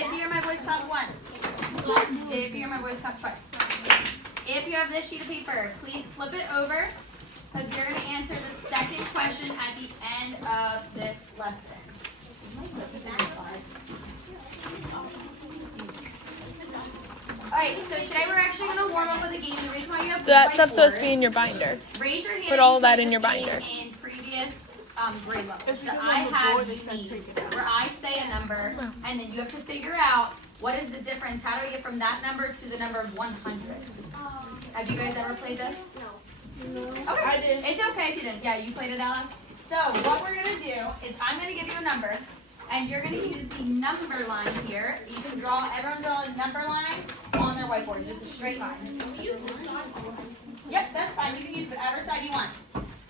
if you hear my voice, clap once. If you hear my voice, clap twice. If you have this sheet of paper, please flip it over because you're going to answer the second question at the end of this lesson. Alright, so today we're actually going to warm up with a game. The reason why you have That stuff's supposed to be in your binder. Raise your hand. Put all of that in your binder. In previous grade levels that I have where I say a number and then you have to figure out what is the difference. How do I get from that number to the number of 100? Have you guys ever played this? No. Okay. I did. It's okay if you didn't. Yeah, you played it, Ella. So what we're going to do is I'm going to give you a number. And you're going to use the number line here. You can everyone draw a number line on their whiteboard, just a straight line. Yep, that's fine. You can use whatever side you want.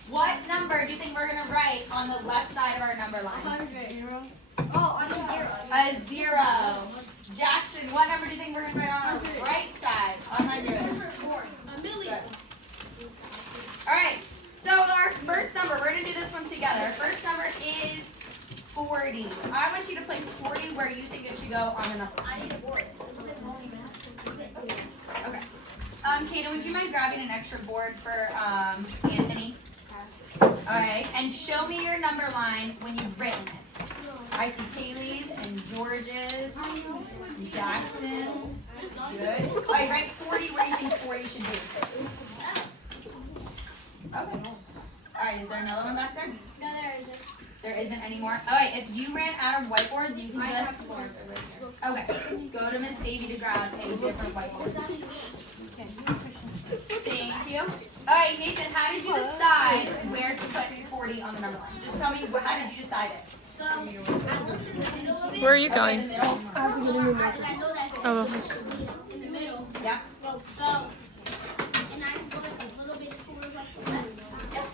What number do you think we're going to write on the left side of our number line? 100. Oh, on a 0. Jackson, what number do you think we're going to write on our right side? 100. A million. Good. All right, so our first number, we're going to do this one together. Our first number is 40. I want you to place 40 where you think it should go on the number. I need a board. Okay. Kaden, would you mind grabbing an extra board for Anthony? Alright, and show me your number line when you've written it. I see Kaylee's and George's, and Jackson's. Good. Alright, write 40 where you think 40 should be. Okay. Alright, is there another one back there? No, there isn't. There isn't any more? Alright, if you ran out of whiteboards, you can just... Okay, go to Miss Davy to grab a different whiteboard. Thank you. Alright, Nathan, how did you decide where to put 40 on the number line? Just tell me, how did you decide it? So, I looked in the middle of it. Where are you Okay, going? in the middle. And I know that Oh. in the middle. Yeah. So, and I just go like a little bit towards like the left. Yep.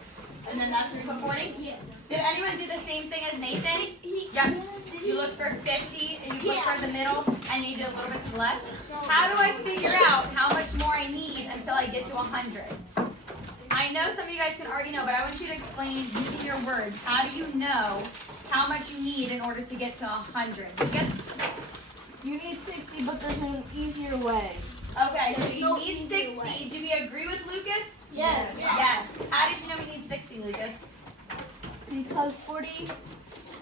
And then that's where you put 40? Yeah. Did anyone do the same thing as Nathan? Yep. You looked for 50 and you looked for the middle and you did a little bit to the left. How do I figure out how much more I need until I get to 100? I know some of you guys can already know, but I want you to explain using your words. How do you know how much you need in order to get to 100? Lucas? You need 60, but there's an easier way. Okay, so you need 60. Do we agree with Lucas? Yes. Yes. How did you know we need 60, Lucas? Because 40,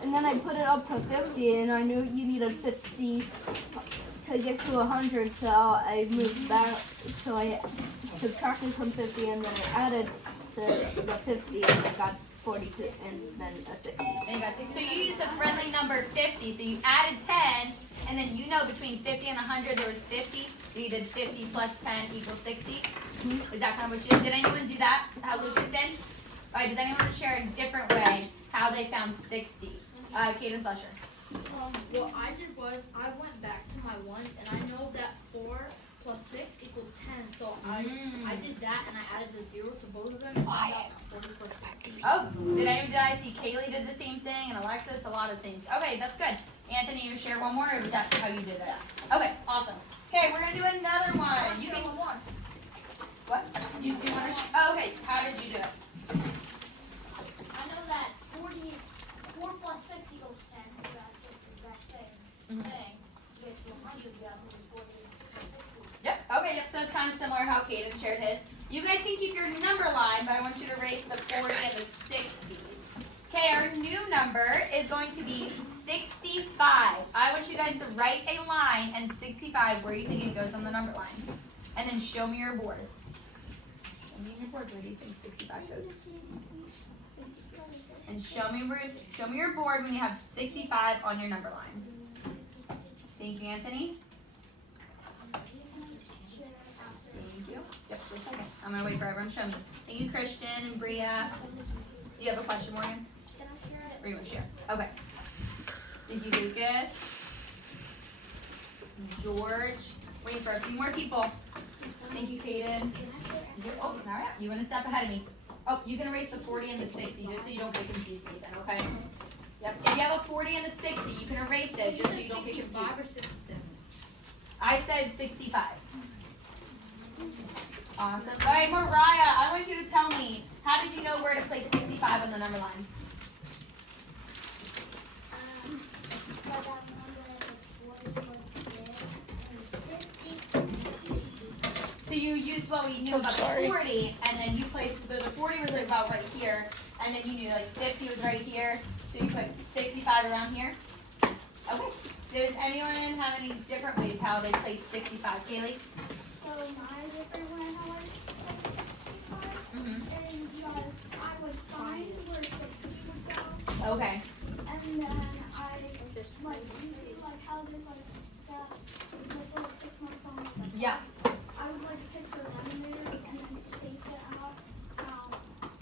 and then I put it up to 50, and I knew you needed 50 to get to 100, so I moved back, so I subtracted from 50, and then I added to the 50, and I got 40, and then a 60. And you got 60. So you used the friendly number 50, so you added 10, and then you know between 50 and 100 there was 50, so you did 50 plus 10 equals 60. Is that kind of what you did? Did anyone do that, how Lucas did? All right, does anyone want to share a different way how they found 60? Kaden Slusher. What I did was I went back to my ones and I know that 4 plus 6 equals 10. So I did that and I added the 0 to both of them. And I got 40 plus 60. Oh, did I see Kaylee did the same thing and Alexis, a lot of things. Okay, that's good. Anthony, you share one more or was that how you did it? Okay, awesome. Okay, we're going to do another one. You can one more. What? You want to oh, okay, how did you do it? I know that 4 plus 6 equals 10, so that's just the exact same thing. With 100, you have 40 plus 60. Yep, okay, yep, so it's kind of similar how Kaden shared his. You guys can keep your number line, but I want you to erase the 40 and the 60. Okay, our new number is going to be 65. I want you guys to write a line and 65 where you think it goes on the number line. And then show me your boards. Show me your board where do you think 65 goes? And show me your board when you have 65 on your number line. Thank you, Anthony. Thank you. Yep, just a second. I'm going to wait for everyone to show me. Thank you, Christian and Bria. Do you have a question, Morgan? Can I share it? Or you want to share? Okay. Thank you, Lucas. George. Wait for a few more people. Thank you, Kaden. Oh, all right. You want to step ahead of me. Oh, you can erase the 40 and the 60 just so you don't get confused, Nathan, okay? Yep. If you have a 40 and a 60, you can erase it just so you don't get confused. 65 or 67? I said 65. Awesome. All right, Mariah, I want you to tell me, how did you know where to place 65 on the number line? But that number is 40 plus you used what we knew about the 40, and then you placed, so the 40 was like about right here, and then you knew like 50 was right here, so you put 65 around here. Okay. Does anyone have any different ways how they place 65? Kaylee? So my different way how I put 65 Mm-hmm. is because I would find where 60 would go, Okay. and then I like you see like how there's like that like little 6 months on like the Yeah. I would like pick the line there and then space it out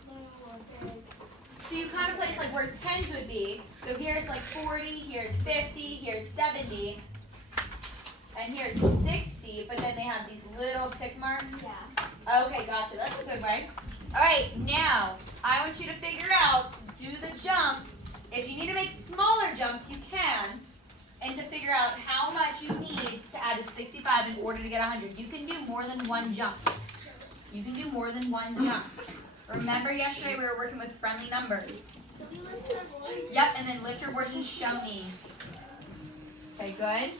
little or big. So you kind of place like where 10s would be. So here's like 40, here's 50, here's 70, and here's 60, but then they have these little tick marks. Yeah. Okay, gotcha. That's a good way. All right, now I want you to figure out, do the jump. If you need to make smaller jumps, you can. And to figure out how much you need to add to 65 in order to get 100. You can do more than one jump. You can do more than one jump. Remember yesterday we were working with friendly numbers. Yep, and then lift your boards and show me. Okay, good.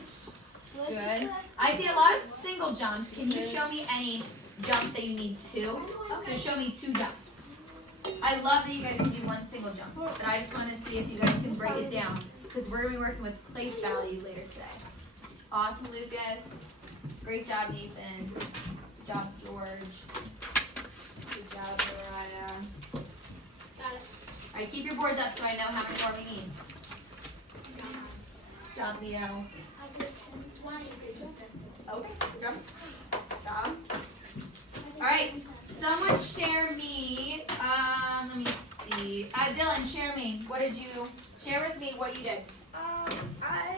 Good. I see a lot of single jumps. Can you show me any jumps that you need two? So show me 2 jumps. I love that you guys can do one single jump, but I just want to see if you guys can break it down because we're going to be working with place value later today. Awesome, Lucas. Great job, Nathan. Good job, George. Good job, Mariah. Got it. All right, keep your boards up so I know how many more we need. Good job, Leo. I did 20. Okay, jump. Good job. All right, someone share me. Let me see. Dylan, share me. What did you share with me? What you did? I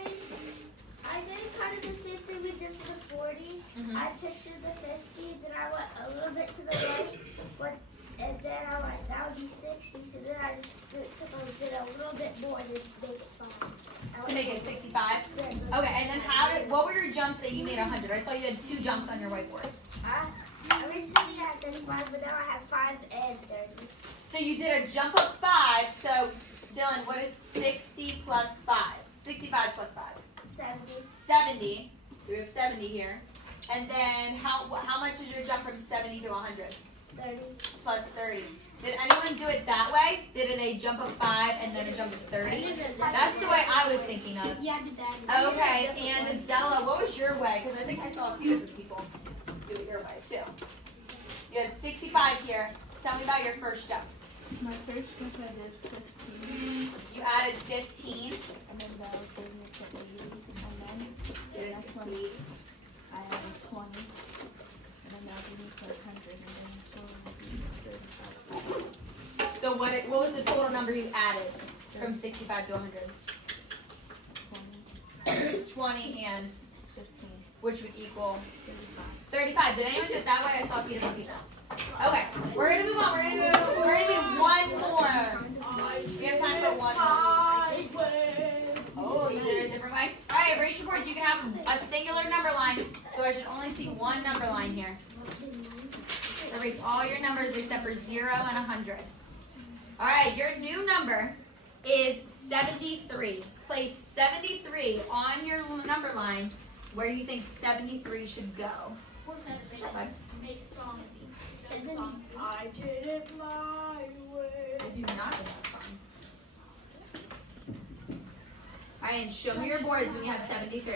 did kind of the same thing we did for the 40. Mhm. I pictured the 50, then I went a little bit to the right, and then I went, that would be 60, so then I just did a little bit more to make it 5. To make it 65? Okay, and then what were your jumps that you made 100? I saw you had 2 jumps on your whiteboard. Originally I had 35, but now I have 5 and 30. So you did a jump of 5. So, Dylan, what is 60 plus 5? 65 plus 5. 70. 70. We have 70 here. And then how much is your jump from 70 to 100? 30. Plus 30. Did anyone do it that way? Did it a jump of 5 and then a jump of 30? That's the way I was thinking of. Yeah, I did that. Okay, and Adela, what was your way? Because I think I saw a few other people do it your way too. You had 65 here. Tell me about your first jump. My first jump I did 15. You added 15. And then that was gave me to 80. And then Did it next to one 80. I added 20. And then that gave me to 100. And then total would be 35. So what was the total number you added from 65 to 100? 20 and 15. which would equal 35. 35. Did anyone do it that way? I saw a few different people. Okay, we're gonna move on. We're gonna do one more. We have time for one more. Oh, you did it a different way? All right, erase your boards. You can have a singular number line, so I should only see one number line here. Erase all your numbers except for 0 and 100. All right, your new number is 73. Place 73 on your number line where you think 73 should go. What? Make songs. I did it my way. I do not know that song. All right, and show me your boards when you have 73.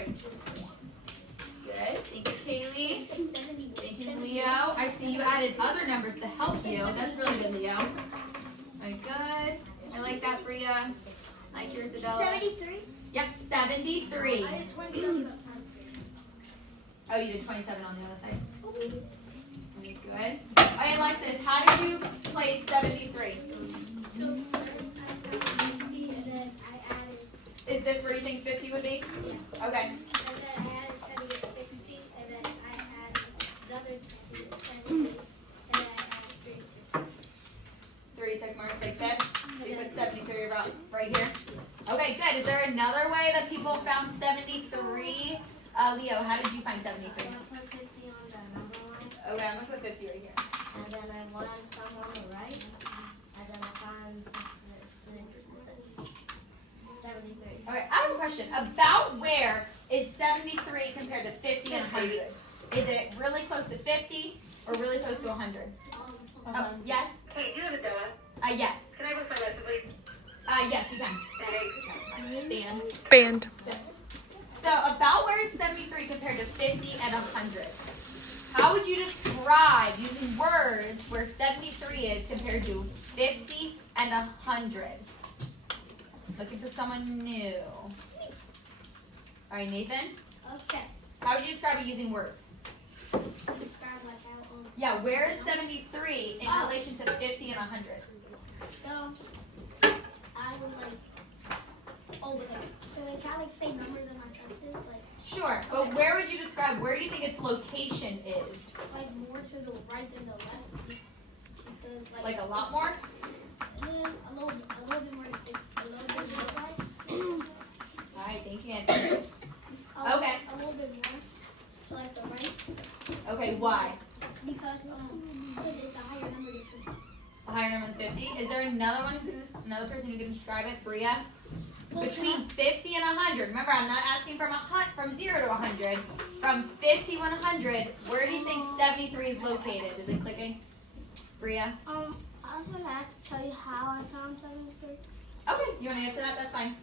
Good. Thank you, Kaylee. Thank you, Leo. I see you added other numbers to help you. That's really good, Leo. All right, good. I like that, Bria. Like yours, Adela. 73? Yep, 73. I did 27. Oh, you did 27 on the other side. Very good. All right, Alexis, how did you place 73? So first I got 50 and then I added, Is this where you think 50 would be? yeah. Okay. And then I added 70 at 60 and then I added another 70 at 70 and then I added 32. 3 tick marks like this. So you put 73 about right here. Okay, good. Is there another way that people found 73? Leo, how did you find 73? I put 50 on the number line, Okay, I'm going to put 50 right here. and then I wanted some on the right, and then I found 73. Okay, I have a question. About where is 73 compared to 50 and 100? Is it really close to 50 or really close to 100? Oh, yes? Hey, do you have a dog? Yes. Can I work my lesson, please? Yes, you can. Band. Band. So about where is 73 compared to 50 and 100? How would you describe using words where 73 is compared to 50 and 100? Looking for someone new. All right, Nathan? Okay. How would you describe it using words? Describe like how old. Yeah, where is 73 in relation to 50 and 100? So I would like over there. So they kind of like say numbers in my senses, like Sure, but where would you describe, where do you think its location is? more to the right than the left. Because Like a lot more? a little bit more, a little bit more right. All right, thank you, Anthony. Okay. A little bit more to like the right. Okay, why? Because it's a higher number than 50. A higher number than 50? Is there another person who can describe it? Bria? Between 50 and 100. Remember, I'm not asking from 0 to 100. From 50 to 100, where do you think 73 is located? Is it clicking? Bria? I was gonna tell you how I found 73. Okay, you want to answer that? That's fine.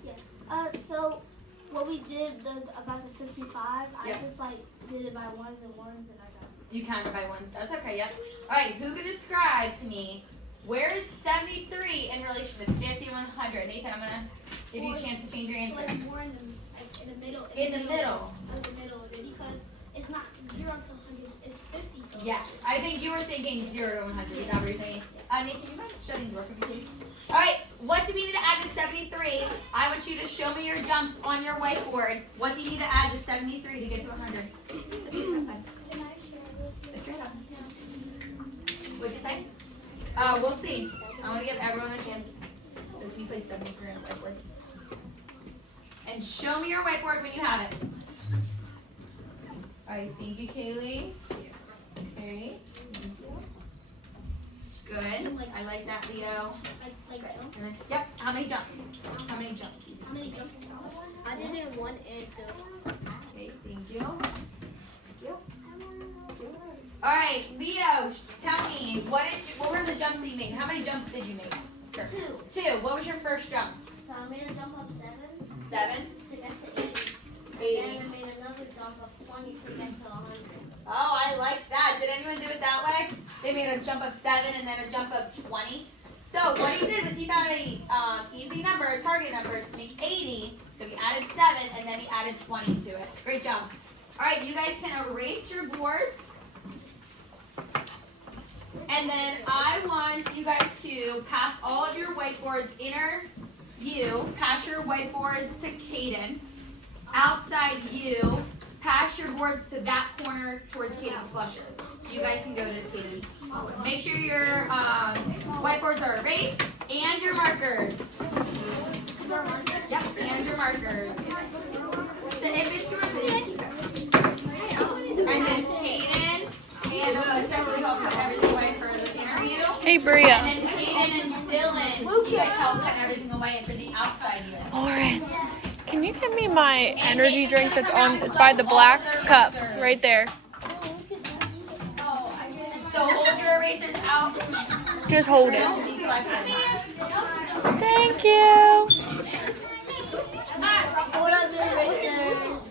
So what we did about the 65, Yep. I just like did it by ones and ones, and I got it. You counted by one. That's okay, yep. All right, who can describe to me where is 73 in relation to 50 and 100? Nathan, I'm going to give you a chance to change your So answer. like more in the middle. In the middle. Of the middle of it, because it's not 0 to 100, it's 50. So Yes, I think you were thinking 0 to 100. Is that what you're thinking? Nathan, you mind shutting the door for me, please? All right, what do we need to add to 73? I want you to show me your jumps on your whiteboard. What do you need to add to 73 to get to 100? Can I share with you? Lift your head up. What'd you say? We'll see. I want to give everyone a chance. So can you place 73 on the whiteboard? And show me your whiteboard when you have it. All right, thank you, Kaylee. Okay, thank you. Good. I like that, Leo. Like Good. And then, yep. How many jumps? How many jumps? how many jumps? I did it 1 and 2. Okay, thank you. Thank you. All right, Leo, tell me what were the jumps that you made? How many jumps did you make? Sure. 2. 2. What was your first jump? So I made a jump of 7 7. to get to 80. 80. And then I made another jump of 20 to get to 100. Oh, I like that. Did anyone do it that way? They made a jump of 7 and then a jump of 20. So what he did was he found a easy number, a target number to make 80. So he added 7 and then he added 20 to it. Great job. All right, you guys can erase your boards. And then I want you guys to pass all of your whiteboards, inner you, pass your whiteboards to Kaden. Outside you, pass your boards to that corner towards Kaden's slusher. You guys can go to Kaden. Make sure your whiteboards are erased and your markers. Yep, and your markers. And then Kaden and Alyssa will help put everything away for the interview. Hey, Bria. And then Kaden and Dylan, you guys help put everything away for the outside unit. Lauren, can you give me my energy drink that's on? It's by the black cup right there. So hold your erasers out. Just hold it. Collect them. Thank you. Hold up the erasers.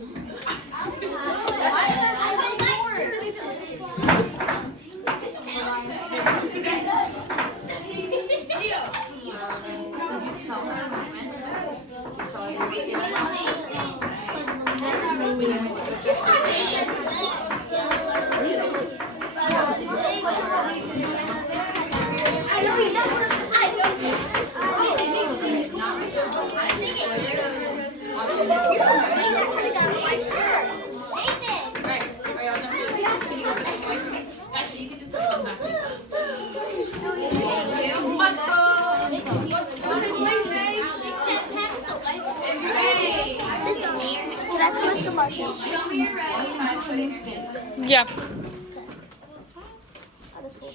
Show me you're ready by putting your hands up. Yeah.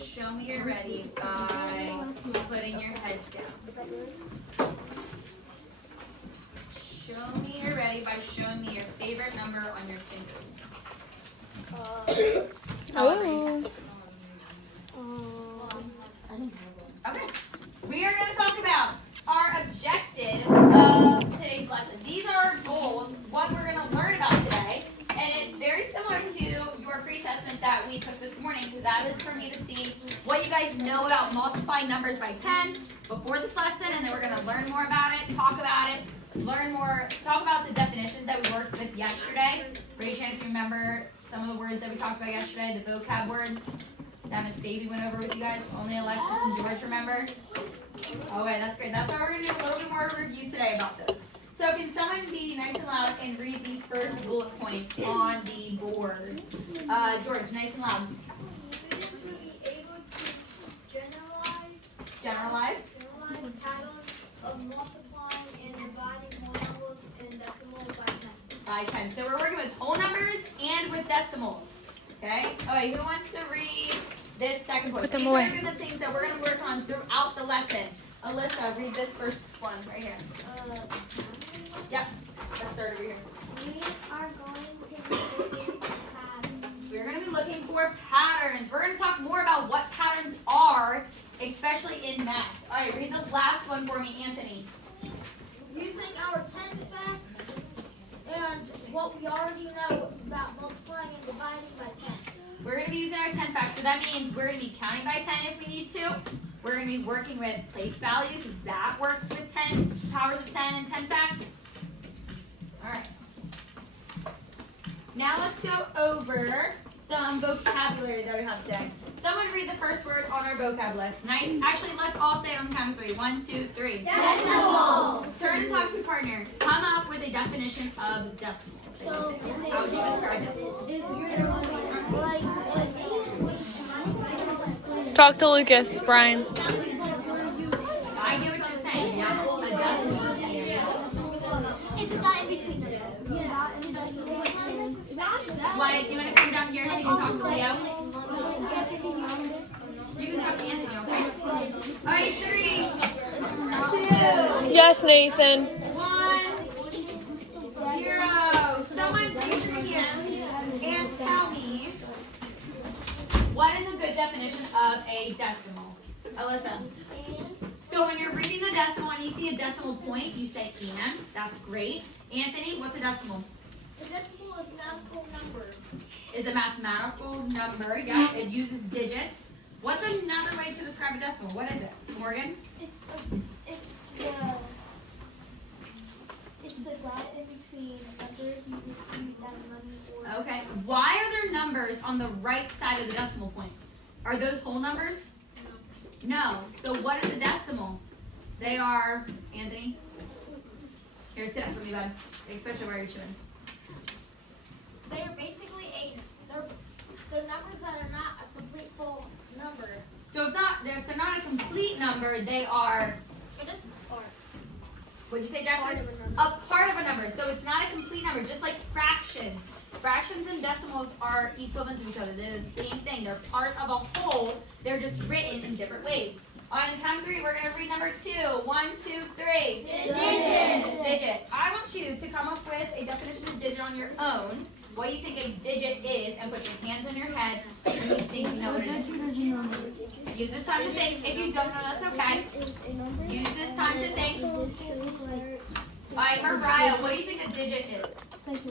Show me you're ready by putting your heads down. Show me you're ready by showing me your favorite number on your fingers. Oh. Okay. We are going to talk about our objectives of today's lesson. These are our goals, what we're going to learn about today. And it's very similar to your pre-assessment that we took this morning, because that is for me to see what you guys know about multiplying numbers by 10 before this lesson, and then we're going to learn more about it, talk about it, learn more, talk about the definitions that we worked with yesterday. Raise your hand if you remember some of the words that we talked about yesterday, the vocab words that Miss Baby went over with you guys. Only Alexis and George remember. Okay, that's great. That's why we're going to do a little bit more review today about this. So can someone be nice and loud and read the first bullet point on the board? George, nice and loud. Students will be able to Generalize. patterns of multiplying and dividing whole numbers and decimals By by 10. 10. So we're working with whole numbers and with decimals. Okay? Okay, who wants to read this second point? Put them These away. are the things that we're going to work on throughout the lesson. Alyssa, read this first one right here. Yep. Let's start over here. We are going to be looking at We're going to be looking for patterns. We're going to talk more about what patterns are, especially in math. All right, read the last one for me, Anthony. Using our 10 facts and what we already know about multiplying and dividing by 10. We're going to be using our 10 facts, so that means we're going to be counting by 10 if we need to. We're going to be working with place value, because that works with 10 powers of 10 and 10 facts. All right. Now let's go over some vocabulary that we have today. Someone read the first word on our vocab list. Nice. Actually, let's all say it on the count of 3. 1, 2, 3. Decimal. Turn and talk to your partner. Come up with a definition of decimals. How would you describe it? Talk to Lucas, Brian. I get what you're saying. Yeah, a decimal. It's a dot in between them. Wyatt, do you want to come down here so you can talk to Leo? You can talk to Anthony, okay? All right, 3, 2, Yes, Nathan. 1, 0. Someone raise your hand and tell me what is a good definition of a decimal. Alyssa. So when you're reading the decimal and you see a decimal point, you say and. That's great. Anthony, what's a decimal? The decimal is a mathematical number. Is a mathematical number. Yeah, it uses digits. What's another way to describe a decimal? What is it? Morgan? It's the dot in between numbers used as money or. Okay. Why are there numbers on the right side of the decimal point? Are those whole numbers? No. So what is a decimal? They are, Anthony? Here, sit up for me, bud. Especially where you're chewing. They are basically they're numbers that are not a complete full number. So if they're not a complete number, they are, It is part. what'd you say, Jackson? Part of a number. A part of a number. So it's not a complete number, just like fractions. Fractions and decimals are equivalent to each other. They're the same thing. They're part of a whole. They're just written in different ways. On the count of 3, we're going to read number 2. 1, 2, 3. Digit. Digit. I want you to come up with a definition of digit on your own. What you think a digit is, and put your hands on your head when you think you know what it is. Use this time to think. If you don't know, that's okay. Use this time to think. All right, Mariah, what do you think a digit is? Did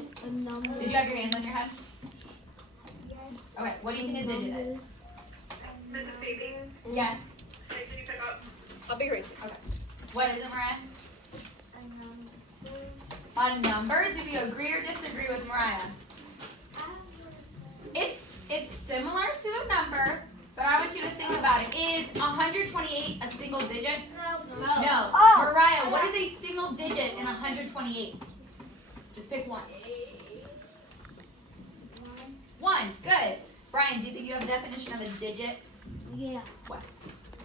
you have your hands on your head? Okay, what do you think a digit is? Mrs. Baby, Yes. can you pick up? I'll be right. Okay. What is it, Mariah? A number? Do we agree or disagree with Mariah? It's similar to a number, but I want you to think about it. Is 128 a single digit? No. No. Mariah, what is a single digit in 128? Just pick one. 1. Good. Brian, do you think you have a definition of a digit? Yeah. What?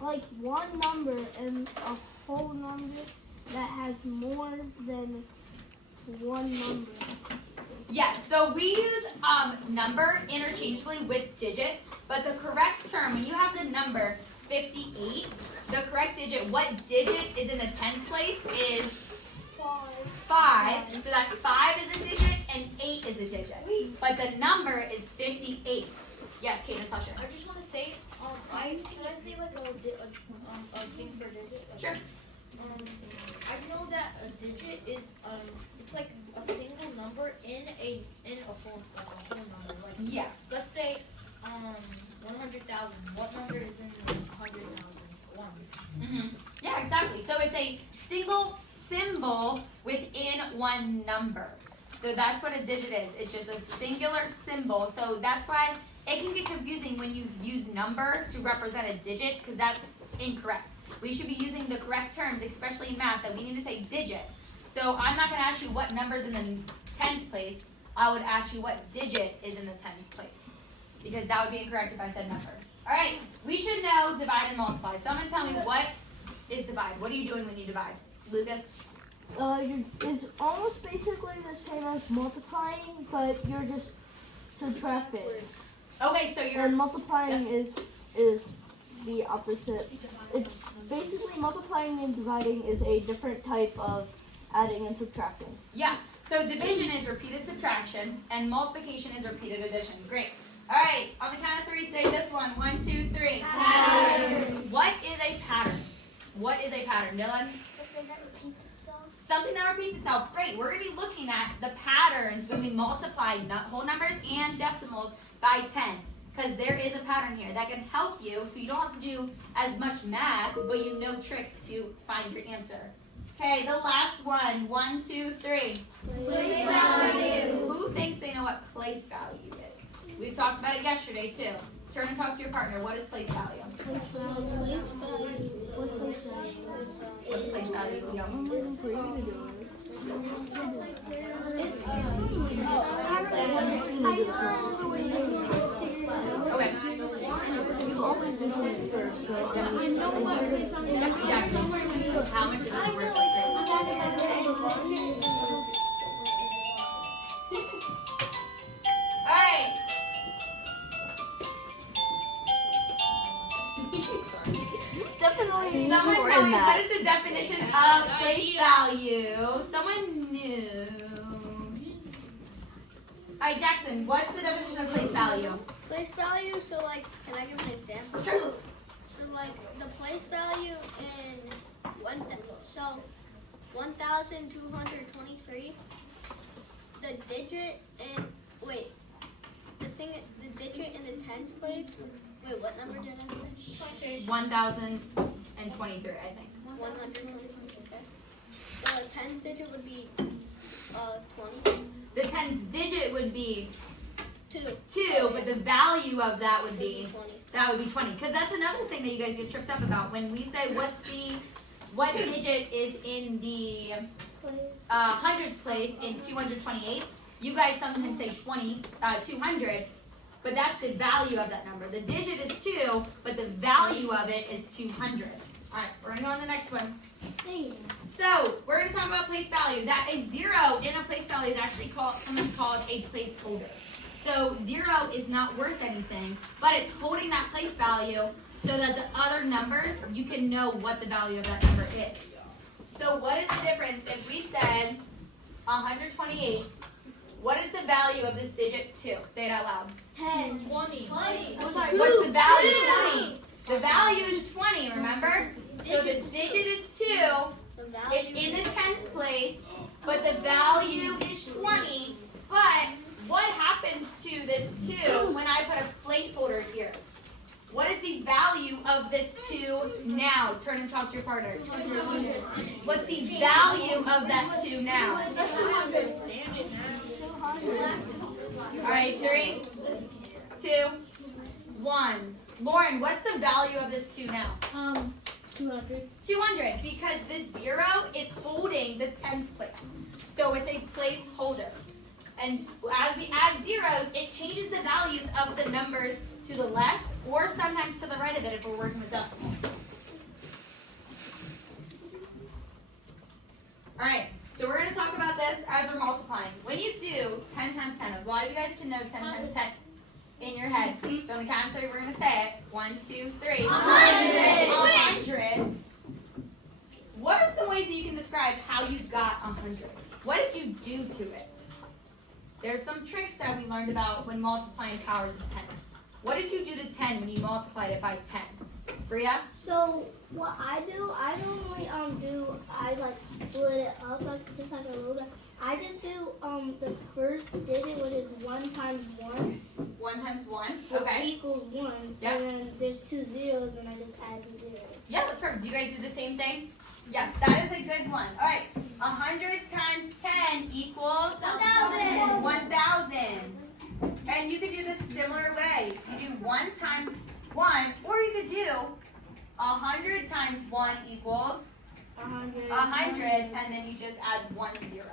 Like one number and a whole number that has more than one number. Yes, so we use number interchangeably with digit, but the correct term, when you have the number 58, the correct digit, what digit is in the tens place is 5. So that 5 is a digit and 8 is a digit. But the number is 58. Yes, Kate, Natasha. I just want to say, can I say like a thing for digit? Like, Sure. I know that a digit is it's like a single number in a whole number. Like Yeah. let's say 100,000. What number is in 100,000? 1. Mm-hmm. Yeah, exactly. So it's a single symbol within one number. So that's what a digit is. It's just a singular symbol. So that's why it can get confusing when you use number to represent a digit, because that's incorrect. We should be using the correct terms, especially in math, that we need to say digit. So I'm not going to ask you what number is in the tens place. I would ask you what digit is in the tens place, because that would be incorrect if I said number. All right, we should know divide and multiply. Someone tell me, what is divide? What are you doing when you divide? Lucas? It's almost basically the same as multiplying, but you're just subtracting. Okay, so you're... And multiplying is the opposite. It's basically multiplying and dividing is a different type of adding and subtracting. Yeah, so division is repeated subtraction, and multiplication is repeated addition. Great. All right, on the count of 3, say this one. 1, 2, 3. Pattern. What is a pattern? What is a pattern, Dylan? Something that repeats itself. Something that repeats itself. Great. We're going to be looking at the patterns when we multiply whole numbers and decimals by 10, because there is a pattern here that can help you so you don't have to do as much math, but you know tricks to find your answer. Okay, the last one. 1, 2, 3. Place value. Who thinks they know what place value is? We talked about it yesterday too. Turn and talk to your partner. What is place value? What's place value? Okay. Exactly. How much is it worth? All right. Definitely Someone more tell in me, that. what is the definition of place value? Someone knew. All right, Jackson, what's the definition of place value? Place value, so like, can I give an example? Sure. So like, the place value in 1,223, the digit in, wait, the digit in the tens place, wait, what number did I say? 1,023, I think. 123, okay. The tens digit would be 20. The tens digit would be 2. 2, but the value of that would Would be 20. that would be 20. Because that's another thing that you guys get tripped up about when we say what digit is in the hundreds place in 228. You guys sometimes say 200, but that's the value of that number. The digit is 2, but the value of it is 200. All right, we're gonna go on the next one. So we're gonna talk about place value. That a 0 in a place value is actually sometimes called a placeholder. So 0 is not worth anything, but it's holding that place value so that the other numbers, you can know what the value of that number is. So what is the difference if we said 128, what is the value of this digit 2? Say it out loud. 10. 20. What's the value of 20? The value is 20, remember? So the digit is 2, it's in the tens place, but the value is 20, but what happens to this 2 when I put a placeholder here? What is the value of this 2 now? Turn and talk to your partner. What's the value of that 2 now? All right, 3, 2, 1. Lauren, what's the value of this 2 now? 200. 200, because this 0 is holding the tens place. So it's a placeholder. And as we add zeros, it changes the values of the numbers to the left or sometimes to the right of it if we're working with decimals. All right, so we're going to talk about this as we're multiplying. When you do 10 times 10, a lot of you guys can know 10 times 10 in your head. So on the count of 3, we're going to say it. 1, 2, 3. 100. What are some ways that you can describe how you got 100? What did you do to it? there's some tricks that we learned about when multiplying powers of 10. What did you do to 10 when you multiplied it by 10? Bria? So what I do, I normally I like split it up like just like a little bit. I just do the first digit, which is 1 times 1. 1 times 1. Which Okay. equals 1. Yep. And then there's 2 zeros, and I just add the 0. Yeah, that's perfect. Do you guys do the same thing? Yes, that is a good one. All right. 100 times 10 equals 1,000. 1,000. And you could do this a similar way. You do 1 times 1, or you could do 100 times 1 equals 100. 100, and then you just add 1 0.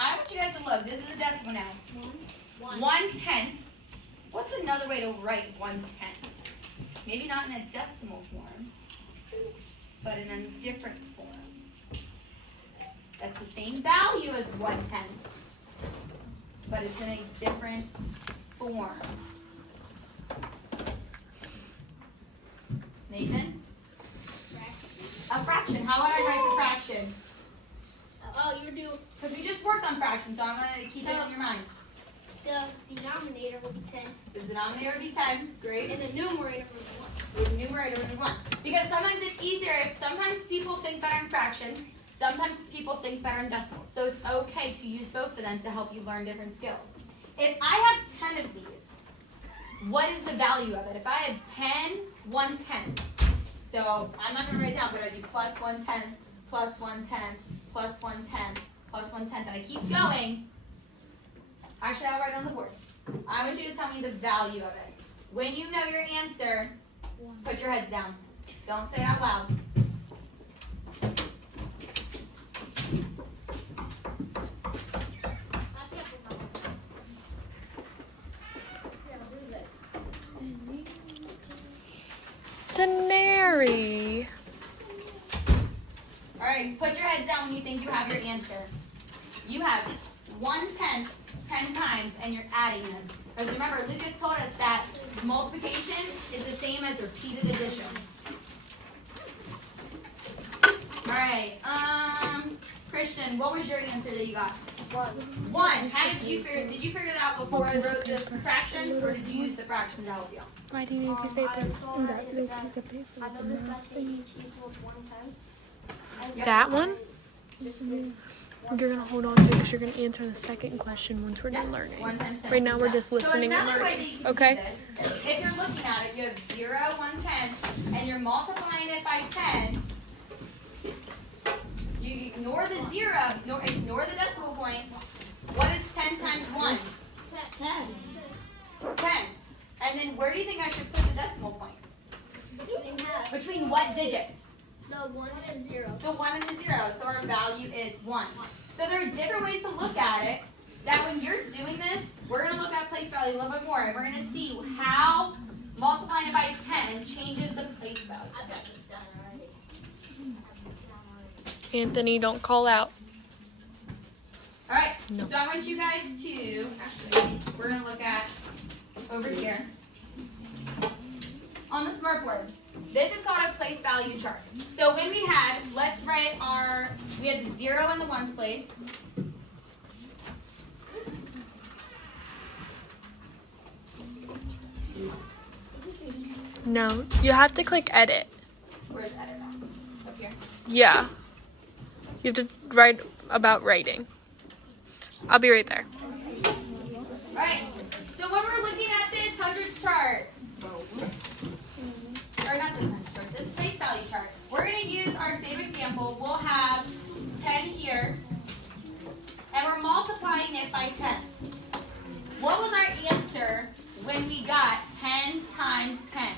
I want you guys to look. This is a decimal now. 1/10. What's another way to write 1/10? Maybe not in a decimal form, but in a different form. That's the same value as 1/10, but it's in a different form. Nathan? A fraction. How would I write the fraction? Oh, you do. Because we just worked on fractions, so I'm going to keep it in your mind. The denominator will be 10, The denominator would be 10. Great. and the numerator will be 1. The numerator would be 1. Because sometimes it's easier if sometimes people think better in fractions, sometimes people think better in decimals. So it's okay to use both of them to help you learn different skills. If I have 10 of these, what is the value of it? If I have 10 1/10s, so I'm not going to write it down, but I'd be plus 1/10, plus 1/10, plus 1/10, plus 1/10, and I keep going. Actually, I'll write it on the board. I want you to tell me the value of it. When you know your answer, put your heads down. Don't say it out loud. Denary. All right, put your heads down when you think you have your answer. You have 1/10 10 times, and you're adding them. Because remember, Lucas told us that multiplication is the same as repeated addition. All right, Christian, what was your answer that you got? 1. How did you figure? Did you figure that out before I wrote the fractions, or did you use the fractions to help you? Why do you need a piece of paper? That blue piece of paper. I noticed that each equals 1/10. That one? You're gonna hold on to it because you're gonna answer the second question once we're done learning. 1/10. Right now we're just listening and another way that learning. you can Okay? do this, if you're looking at it, you have 0, 1/10, and you're multiplying it by 10. You ignore the 0, ignore the decimal point. What is 10 times 1? 10. 10. And then where do you think I should put the decimal point? Between half. Between what digits? The 1 and 0. The 1 and the 0. So our value is 1. So there are different ways to look at it. That when you're doing this, we're going to look at place value a little bit more. And we're going to see how multiplying it by 10 changes the place value. I've got this done already. Anthony, don't call out. All right. No. So I want you guys to, actually, we're going to look at over here on the smartboard. This is called a place value chart. So when we had, let's write we had the 0 in the ones place. No, you have to click edit. Where's edit at? Up here. Yeah. You have to write about writing. I'll be right there. All right. So when we're looking at this hundreds chart, or not this hundreds chart, this place value chart, we're going to use our same example. We'll have 10 here, and we're multiplying it by 10. What was our answer when we got 10 times 10?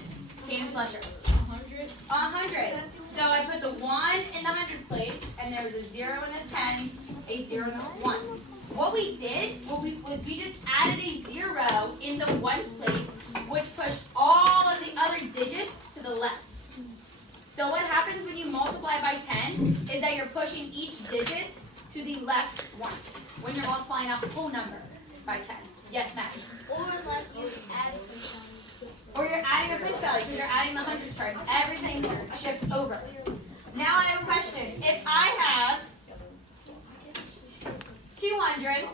Cadence Lusher. 100. 100. So I put the 1 in the hundreds place, and there was a 0 in the 10, a 0 in the 1. What we did was we just added a 0 in the ones place, which pushed all of the other digits to the left. So what happens when you multiply by 10 is that you're pushing each digit to the left once when you're multiplying a whole number by 10. Yes, Matt? Or like you add Or you're adding a place value because you're adding the hundreds chart. Everything shifts over. Now I have a question. If I have 200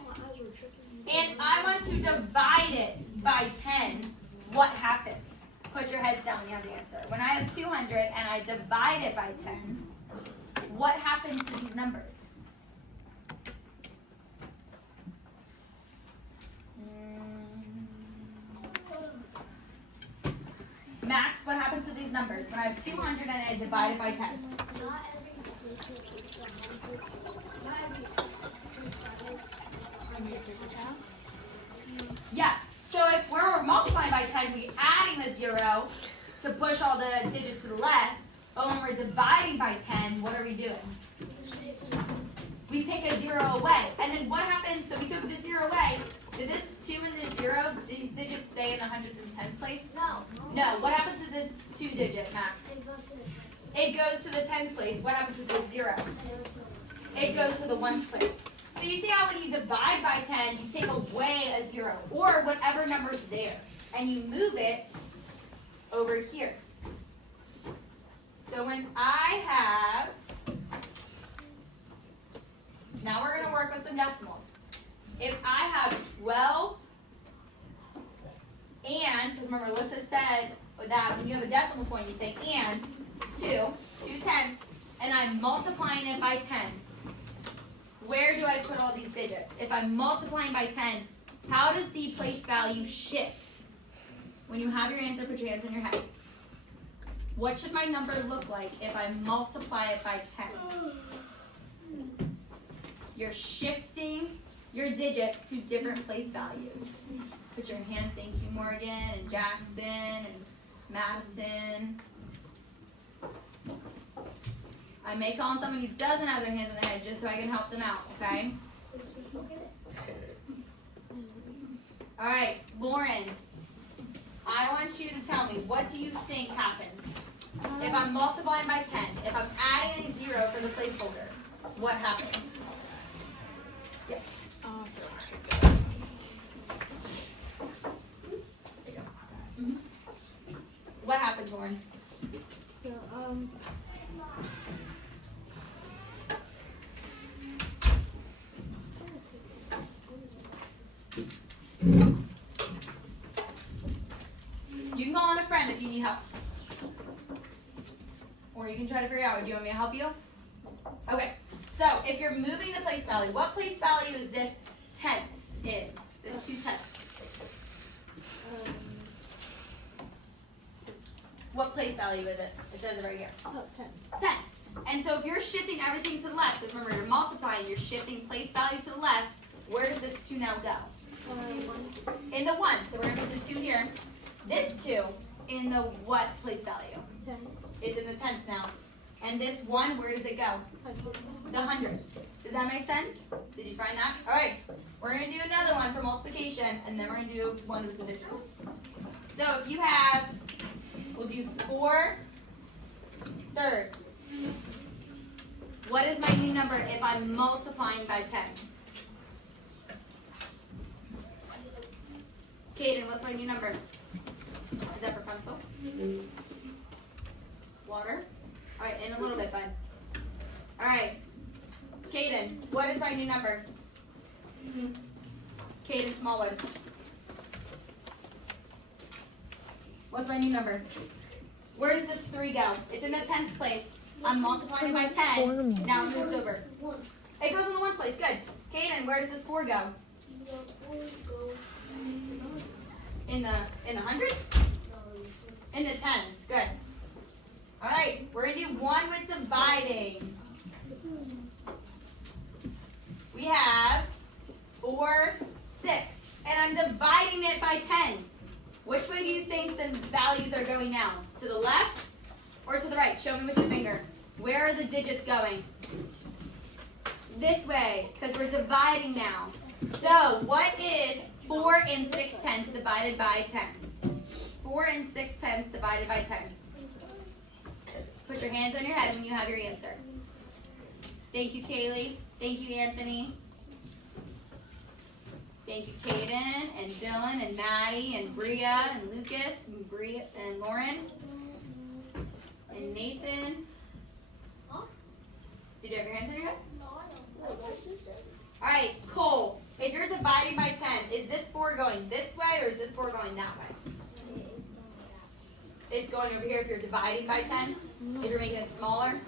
and I want to divide it by 10, what happens? Put your heads down when you have the answer. When I have 200 and I divide it by 10, what happens to these numbers? Max, what happens to these numbers? When I have 200 and I divide it by 10. Not every digit is 100. Not every Yeah. So if we're multiplying by 10, we're adding the 0 to push all the digits to the left. But when we're dividing by 10, what are we doing? We take a 0 away. And then what happens? So we took the 0 away. Did this 2 and this 0, these digits stay in the hundreds and tens place? No. No. What happens to this 2 digit, Max? It goes to the It goes to the tens place. What happens to this 0? It goes to the ones place. So you see how when you divide by 10, you take away a 0, or whatever number's there, and you move it over here. So when I have, now we're going to work with some decimals. If I have 12, and, because remember Alyssa said that when you have a decimal point, you say and, 2 tenths, and I'm multiplying it by 10. Where do I put all these digits? If I'm multiplying by 10, how does the place value shift? When you have your answer, put your hands on your head. What should my number look like if I multiply it by 10? You're shifting your digits to different place values. Put your hand, thank you, Morgan, and Jackson, and Madison. I may call on someone who doesn't have their hands on their head just so I can help them out, okay? All right, Lauren, I want you to tell me, what do you think happens? If I'm multiplying by 10, if I'm adding a 0 for the placeholder, what happens? Yes. What happens, Lauren? So, You can call on a friend if you need help. Or you can try to figure out, do you want me to help you? Okay, so if you're moving the place value, what place value is this tenths in? This 2 tenths. What place value is it? It says it right here. Tenths. And so if you're shifting everything to the left, because remember you're multiplying, you're shifting place value to the left, where does this 2 now go? In the 1. So we're going to put the 2 here. This 2 in the what place value? It's in the tenths now. And this 1, where does it go? The hundreds. Does that make sense? Did you find that? All right. We're going to do another one for multiplication, and then we're going to do one with division. So if you have, we'll do 4 thirds. What is my new number if I'm multiplying by 10? Kaden, what's my new number? Is that for pencil? Water? All right, in a little bit, bud. All right. Kaden, what is my new number? Kaden Smallwood. What's my new number? Where does this 3 go? It's in the tenths place. I'm multiplying by 10. Now it moves over. It goes in the ones place. Good. Kaden, where does this 4 go? In the hundreds? In the tens. Good. All right. We're going to do one with dividing. We have 4, 6. And I'm dividing it by 10. Which way do you think the values are going now? To the left or to the right? Show me with your finger. Where are the digits going? This way, because we're dividing now. So, what is 4 and 6 tenths divided by 10? 4 and 6 tenths divided by 10. Put your hands on your head when you have your answer. Thank you, Kaylee. Thank you, Anthony. Thank you, Kaden, and Dylan, and Maddie, and Bria, and Lucas, and Bria, and Lauren, and Nathan. Did you have your hands on your head? All right, Cole. If you're dividing by 10, is this 4 going this way or is this 4 going that way? It's going over here if you're dividing by 10. If you're making it smaller.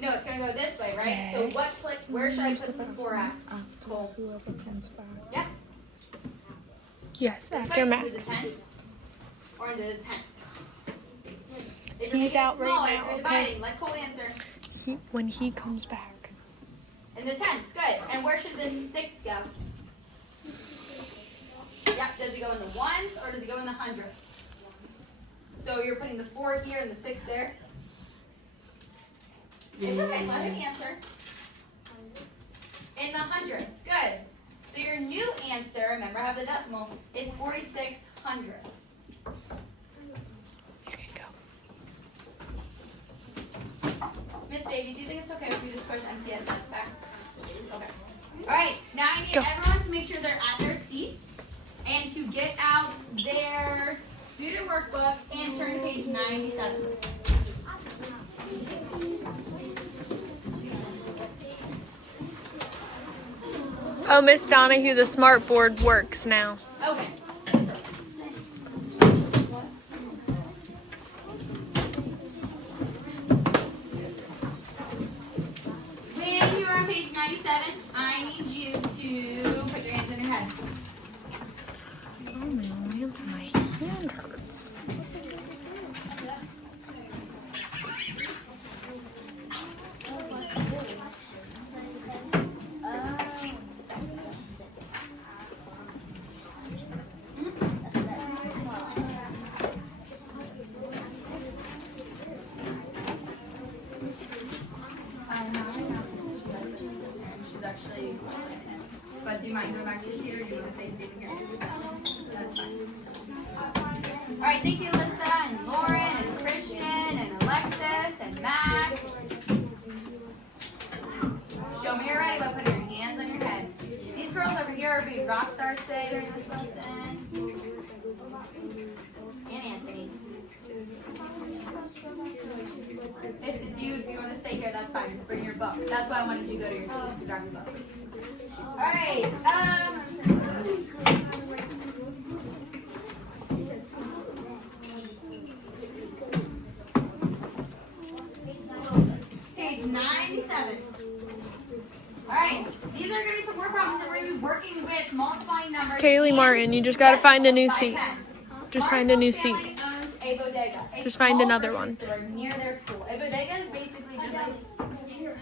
No, it's going to go this way, right? So where should I put this 4 at? Cool. Yeah. Yes, This after way, into Max. the tens or into the tens? If you're He's making it out right smaller, now, if you're okay? dividing, let Cole answer. When he comes back. In the tens, good. And where should this 6 go? Yep, does it go in the ones or does it go in the hundreds? So you're putting the 4 here and the 6 there? It's okay, let him answer. In the hundreds, good. So your new answer, remember I have the decimal, is 46 hundredths. You can go. Miss Baby, do you think it's okay if we just push MTSS back? Okay. Alright, now I need Go. everyone to make sure they're at their seats and to get out their student workbook and turn to page 97. Oh, Miss Donaghue, the smart board works now. Okay. When you're on page 97, I need you to put your hands on your head. Oh man, my hand hurts. She's actually, but do you mind going back to your seat or do you want to stay seated here? That's fine. All right, thank you, Alyssa and Lauren and Christian and Alexis and Max. Show me you're ready by putting your hands on your head. These girls over here are being rock stars today during this lesson. And Anthony. If you want to stay here, that's fine. Just bring your book. That's why I wanted you to go to your seat to grab your book. All right. Page 97. All right. These are going to be some word problems that we're going to be working with multiplying numbers. Kaylee and Martin, you just got to find a new by seat. 10. Just find a new Marcel's seat. family owns a bodega. A Just find small another grocery one. store near their school. A bodega is basically just like,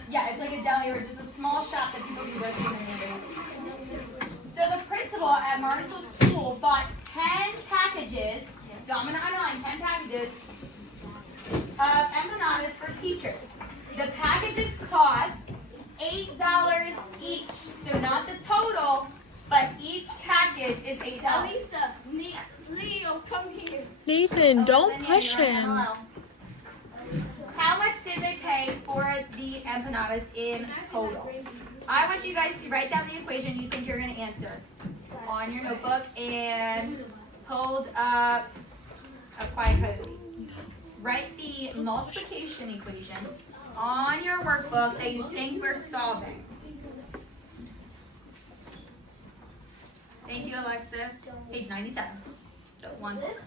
yeah, it's like a deli or just a small shop that people do groceries in their neighborhood. So the principal at Marcel's school bought 10 packages, so I'm going to underline 10 packages of empanadas for teachers. The packages cost $8 each, so not the total, but each package is $8. Lisa, Leo, come here. Nathan, don't Listen, push you're on him. MLL. How much did they pay for the empanadas in total? I want you guys to write down the equation you think you're going to answer on your notebook and hold up a quiet code. Write the multiplication equation on your workbook that you think we're solving. Thank you, Alexis. Page 97. So one book.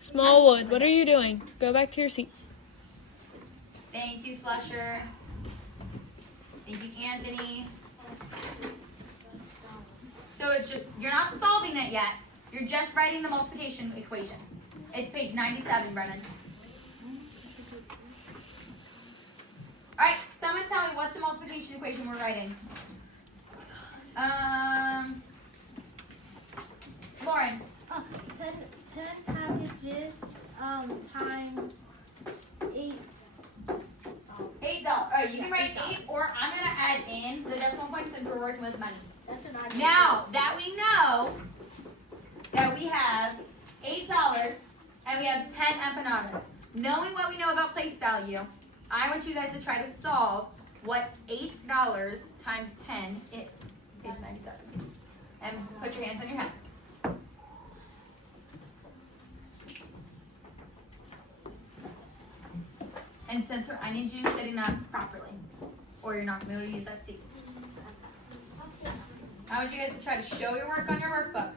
Smallwood, what are you doing? Go back to your seat. Thank you, Slusher. Thank you, Anthony. So it's just, you're not solving it yet. You're just writing the multiplication equation. It's page 97, Brennan. All right, someone tell me what's the multiplication equation we're writing. Lauren. 10 packages times 8. $8. All right, you can write 8, or I'm going to add in the decimal point since we're working with money. That's what I Now that we know that we have $8 and we have 10 empanadas, knowing what we know about place value, I want you guys to try to solve what $8 times 10 is. Page 97. And put your hands on your head. And since I need you sitting up properly, or you're not going to be able to use that seat. I want you guys to try to show your work on your workbook.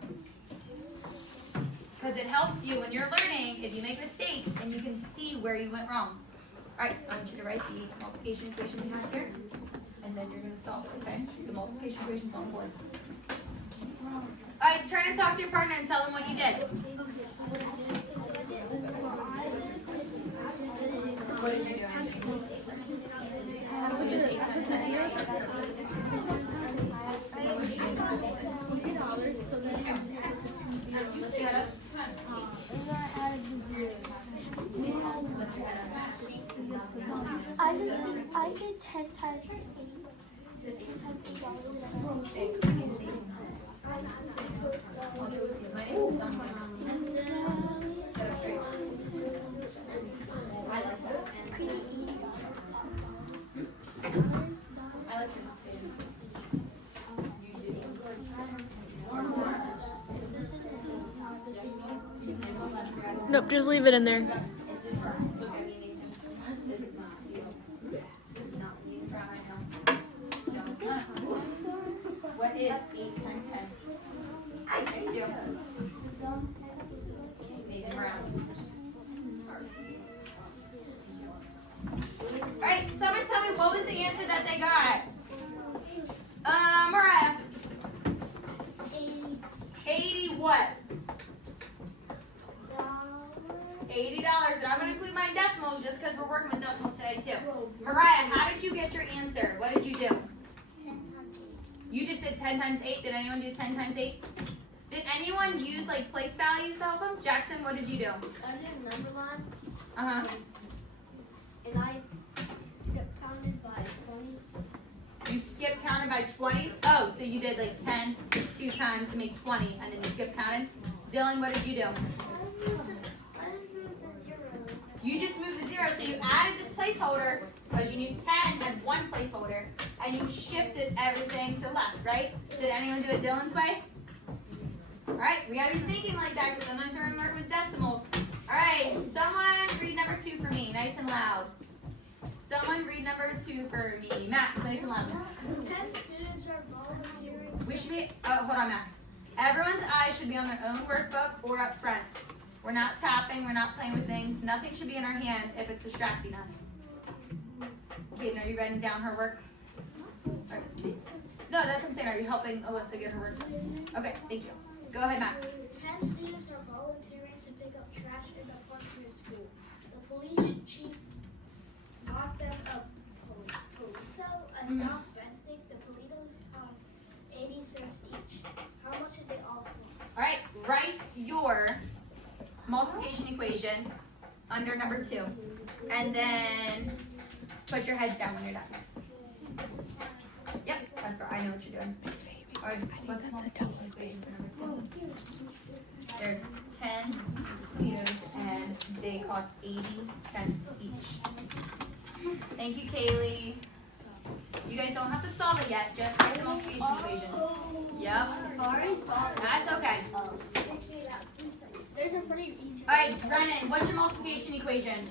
Because it helps you when you're learning if you make mistakes and you can see where you went wrong. Alright, I want you to write the multiplication equation we have here. And then you're going to solve it, okay? The multiplication equation's on the board. Alright, turn and talk to your partner and tell them what you did. What did you do? We did 8 times 10. I did 10 times 8. 10 times 8. Nope, just leave it in there. What is 8 times 10? Thank you. Nathan Brown. Alright, someone tell me what was the answer that they got? Mariah. 80 what? $80. And I'm going to include my decimals just because we're working with decimals today too. Mariah, how did you get your answer? What did you do? 10 times 8. You just did 10 times 8. Did anyone do 10 times 8? Did anyone use like place values to help them? Jackson, what did you do? I did number line, Uh-huh. and I skip counted by 20s. You skip counted by 20s? Oh, so you did like 10 2 times to make 20 and then you skip counted? Dylan, what did you do? You just moved the 0, so you added this placeholder because you knew 10 had one placeholder and you shifted everything to left, right? Did anyone do it Dylan's way? Alright, we gotta be thinking like that because sometimes we're gonna work with decimals. Alright, someone read number 2 for me, nice and loud. Someone read number 2 for me. Max, nice and loud. 10 students are volunteering. We should be, hold on, Max. Everyone's eyes should be on their own workbook or up front. We're not tapping, we're not playing with things. Nothing should be in our hand if it's distracting us. Kaden, are you writing down her work? Right. No, that's what I'm saying. Are you helping Alyssa get her work? Okay, thank you. Go ahead, Max. 10 students are volunteering to pick up trash in the front of your school. The police chief bought them a polito, a soft fence stick. The politos cost 80 cents each. How much did they all cost? All right, write your multiplication equation under number 2. And then put your heads down when you're done. Yep, that's right. I know what you're doing. All right, what's the multiplication equation for number 2? There's 10 potatoes and they cost 80 cents each. Thank you, Kaylee. You guys don't have to solve it yet, just write the multiplication equation. Yep. Already solved it. That's okay. There's a pretty easy. Alright, Brennan, what's your multiplication equation?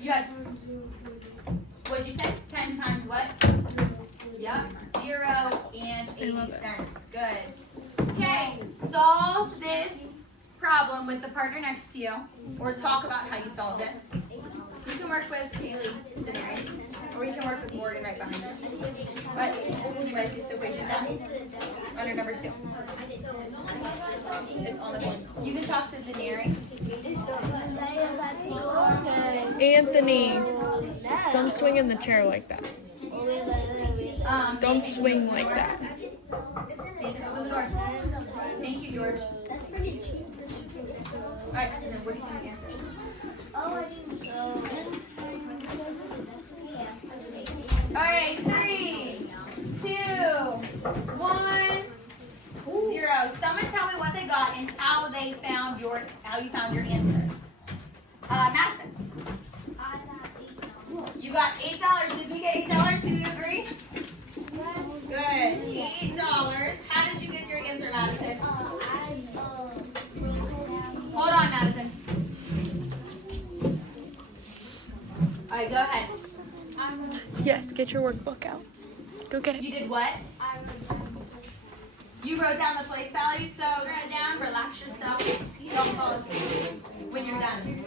You had, what'd you say? 10 times what? Yep, 0 and 80 cents. Good. Okay, solve this problem with the partner next to you, or talk about how you solved it. You can work with Kaylee, Daenerys, or you can work with Morgan right behind you. But can you write this equation down? Under number 2. It's on the board. You can talk to Daenerys. Anthony, don't swing in the chair like that. Don't swing like that. Nathan, open the door. Thank you, George. That's pretty cheap. Alright, and then what do you think the answer is? Alright, 3, 2, 1, 0. Someone tell me what they got and how you found your answer. Madison. You got $8. Did we get $8? Do you agree? Good. $8. How did you get your answer, Madison? Hold on, Madison. Alright, go ahead. Yes, get your workbook out. Go get You it. did what? You wrote down the place value, so write it down, relax yourself. Don't fall asleep when you're done.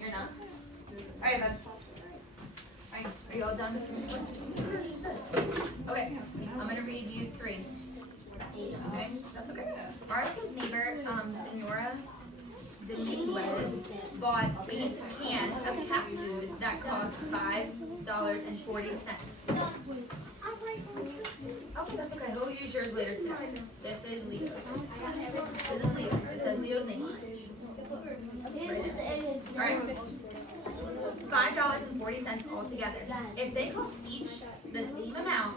You're not? Alright, bud. Alright, are you all done? Okay, I'm gonna read you 3. Okay, that's okay. Martha's neighbor, Senora Donaghue, bought 8 cans of cat food that cost $5.40. Okay, that's okay. We'll use yours later too. This is Leo's. This is Leo's. It says Leo's name. Alright. $5.40 altogether. If they cost each the same amount,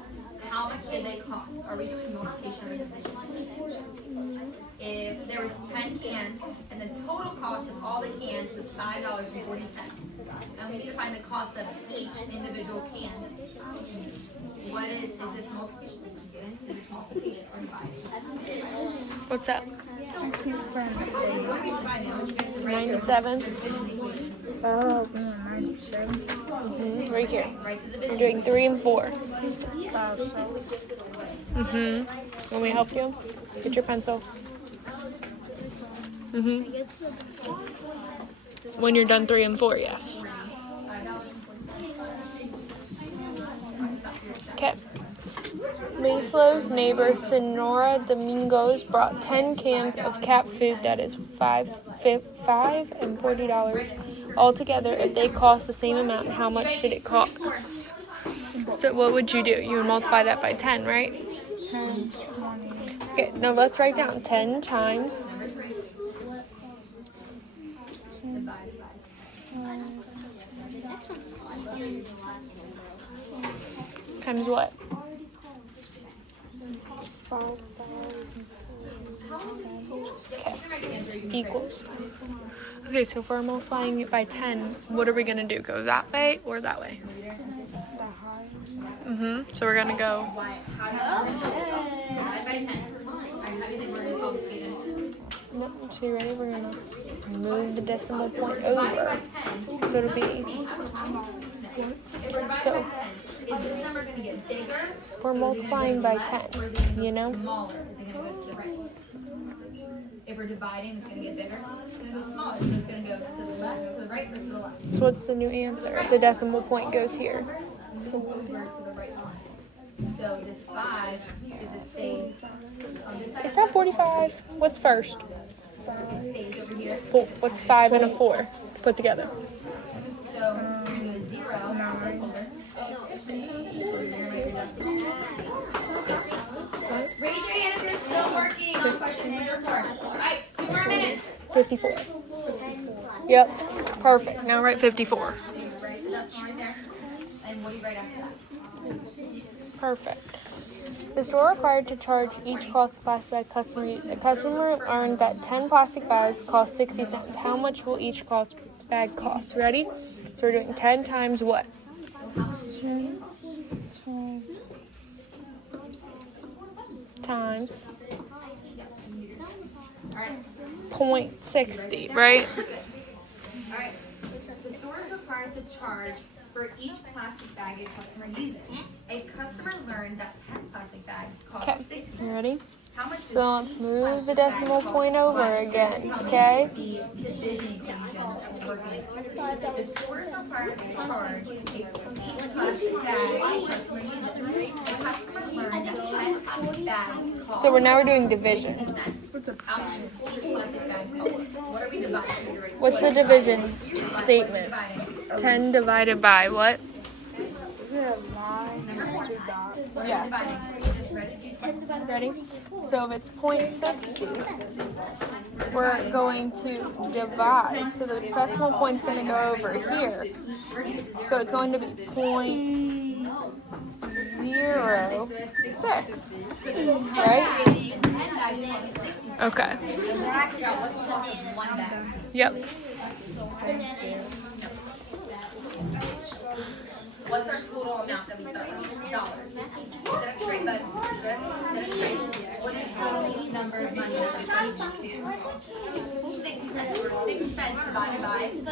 how much did they cost? Are we doing multiplication or division? If there was 10 cans and the total cost of all the cans was $5.40, and we need to find the cost of each individual can. What is this multiplication? Is this multiplication or dividing? What's that? What are we dividing? I want you guys to write your 97. division equation. Oh, 97. Right here. Write the We're division. doing 3 and 4. 5, 7. Want me to help you? Get your pencil. When you're done 3 and 4, yes. Okay. Maslo's neighbor Senora Domingos brought 10 cans of cat food that is $5 and $40 altogether. If they cost the same amount, how much did it cost? So what would you do? You would multiply that by 10, right? 10, 20. Okay, now let's write down 10 times. Times what? 5,000. Equals. Okay, so if we're multiplying it by 10, what are we going to do? Go that way or that way? So we're going to go. No, so you ready? We're going to move the decimal point over. So it'll be. So Is this number going to get bigger? we're multiplying by 10, you know? Smaller. Is it going to go to the right? If we're dividing, it's going to get bigger. It's going to go smaller. So it's going to go to the left, to the right, or to the left. So what's the new answer? The decimal point goes here. Move over to the right line. So this 5, is it stays on this side? It's not 45. What's first? It stays over here. What's 5 and a 4 to put together? So we're going to do a 0. Raise your hand if you're still working on question number 4. Alright, 2 more minutes. 54. Yep. Perfect. Now write 54. So you write the decimal right there. And what do you write after that? Perfect. The store required to charge each plastic bag customer use. A customer learned that 10 plastic bags cost 60 cents. How much will each bag cost? Ready? So we're doing 10 times what? 10, Times Alright. 0.60, right? Alright. The store is required to charge for each plastic bag a customer uses. A customer learned that 10 plastic bags cost Okay. 60 cents. You ready? How much So let's move the decimal point over again, okay? The division equation that we're working with. The store is required to charge each plastic bag a customer uses. A customer learned that 10 plastic bags cost So we're doing division. 60 cents. How much does each plastic bag cost? What are we dividing? What's the division statement? Dividing. 10 divided by what? is it a line and 2 dots? What are we Yes. dividing? You just read it 2 times. Ready? So if it's 0.60, we're going to divide. So the decimal point's going to go over here. So it's going to be 0.06. Right? Okay. Yep. What's our total amount that we start with? Dollars. Instead of straight, but instead of straight, what's the total number of money that we each can? 60 cents. 60 cents divided by 10.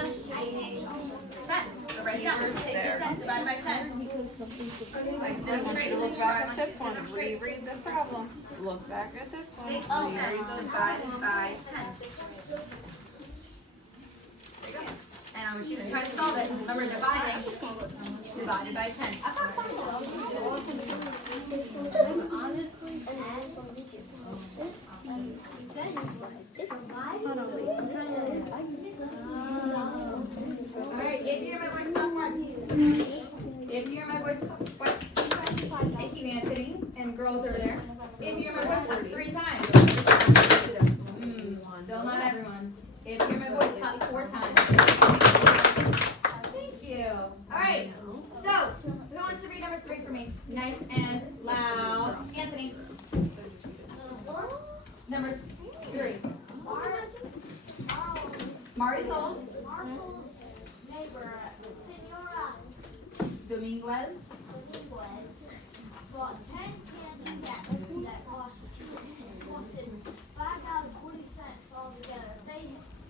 write down 60 cents divided by 10. Look back at this one, reread the problem. Look back at this one, 60 reread cents the divided by 10. There you go. And I was going to try to solve it. Remember, dividing divided by 10. Alright, if you hear my voice, clap once. If you hear my voice, clap twice. Thank you, Anthony. And girls over there. If you hear my voice, clap 3 times. Still not everyone. If you hear my voice, clap 4 times. Thank you. Alright, so who wants to read number 3 for me? Nice and loud. Anthony. Number 3. Marisol's neighbor, Senora Dominguez. bought 10 cans of cat food that costed $5.40 altogether. They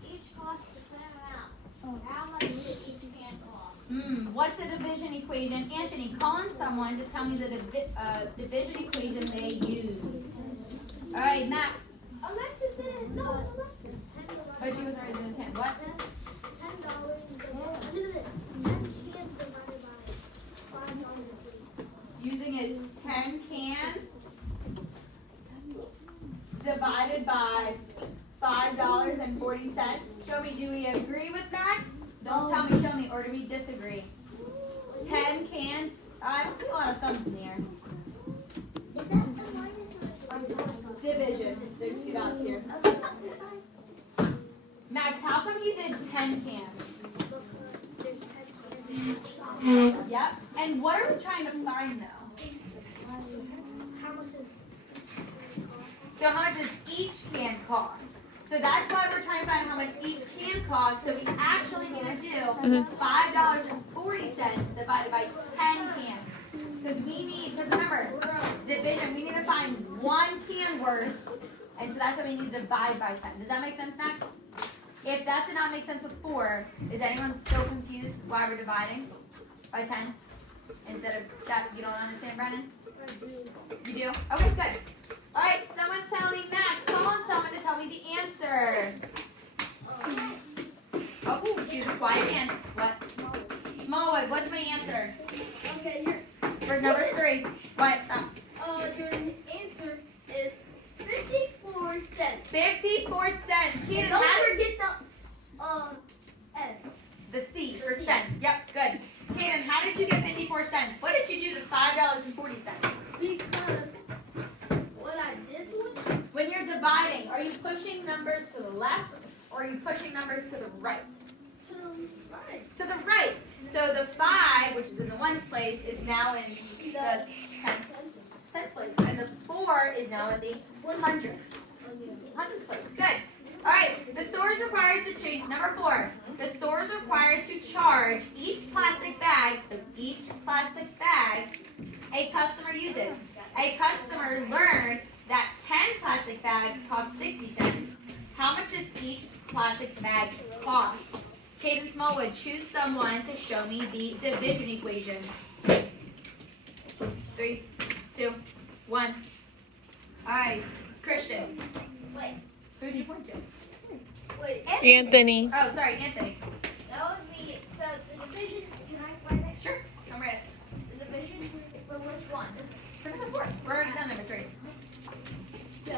each cost the same amount. How much did each can cost? What's the division equation? Anthony, call on someone to tell me the division equation they use. All right, Max. Alexa did. No, Alexa. But she was already doing 10. What? $10 divided by $5. Using its 10 cans divided by $5.40. Show me, do we agree with Max? Don't tell me, show me, or do we disagree? 10 cans. I don't see a lot of thumbs in the air. Division. There's 2 dots here. Max, how come you did 10 cans? Yep. And what are we trying to find though? So how much does each can cost? So that's why we're trying to find how much each can cost. So we actually need to do $5.40 divided by 10 cans. Because remember, division, we need to find 1 can worth. And so that's why we need to divide by 10. Does that make sense, Max? If that did not make sense before, is anyone still confused why we're dividing by 10? Instead of that, you don't understand, Brennan? You do? Okay, good. All right, someone tell me, Max, call on someone to tell me the answer. Oh, choose a quiet hand. What? Smallwood, what's my answer? Okay, For number 3. What? Stop. your answer is 54 cents. 54 cents. Keaton, Don't how did forget the S. the C for cents? Yep, good. Kaden, how did you get 54 cents? What did you do to $5.40? Because what I did was, When you're dividing, are you pushing numbers to the left or are you pushing numbers to the right? to the right. To the right. So the 5, which is in the ones place, is now in the tenth place. And the 4 is now in the hundredths place. Good. All right. The store is required to change. Number 4. The store is required to charge each plastic bag. So each plastic bag a customer uses. A customer learned that 10 plastic bags cost 60 cents. How much does each plastic bag cost? Caden Smallwood, choose someone to show me the division equation. 3, 2, 1. All right, Christian. Wait. Who did you point to? Wait. Anthony. Oh, sorry, Anthony. That would be, so the division, can I write it? Sure, come right. The division is for which one? For number 4. We're already done number 3. So,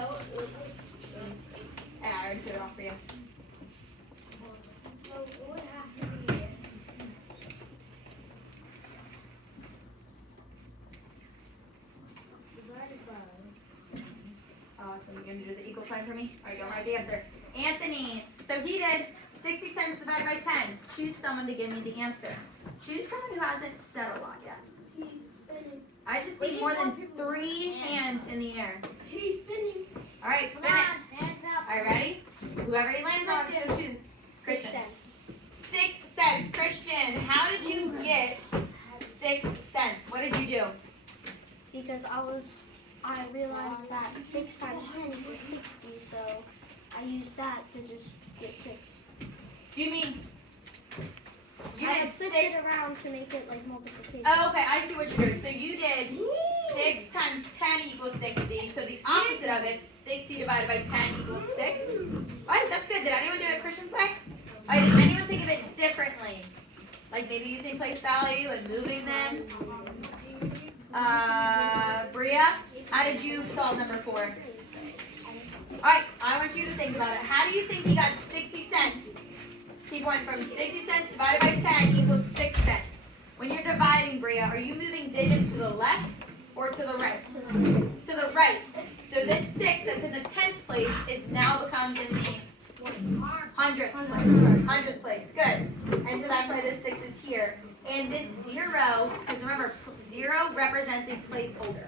I already took it off for you. so it would have to be, divided by, Awesome. You're going to do the equal sign for me? All right, don't write the answer. Anthony. So he did 60 cents divided by 10. Choose someone to give me the answer. Choose someone who hasn't said a lot yet. He's spinning. I should see more than 3 hands in the air. He's spinning. All right, spin come it. on, hands up. All right, ready? Whoever he lands on, so choose. Christian. 6 cents. Christian, how did you get 6 cents? What did you do? Because I realized that 6 times 10 equals 60, so I used that to just get 6. Do you mean You I did had flipped 6. it around to make it like multiplication. Oh, okay, I see what you're doing. So you did 6 times 10 equals 60. So the opposite of it, 60 divided by 10 equals 6. Alright, that's good. Did anyone do it Christian's way? Alright, did anyone think of it differently? Like maybe using place value and moving them? Bria, how did you solve number 4? Alright, I want you to think about it. How do you think he got 60 cents? He went from 60 cents divided by 10 equals 6 cents. When you're dividing, Bria, are you moving digits to the left or to the right? To the right. So this 6 that's in the tens place is now becomes in the hundredths place. Hundredths place. Good. And so that's why this 6 is here. And this 0, because remember, 0 represents a placeholder.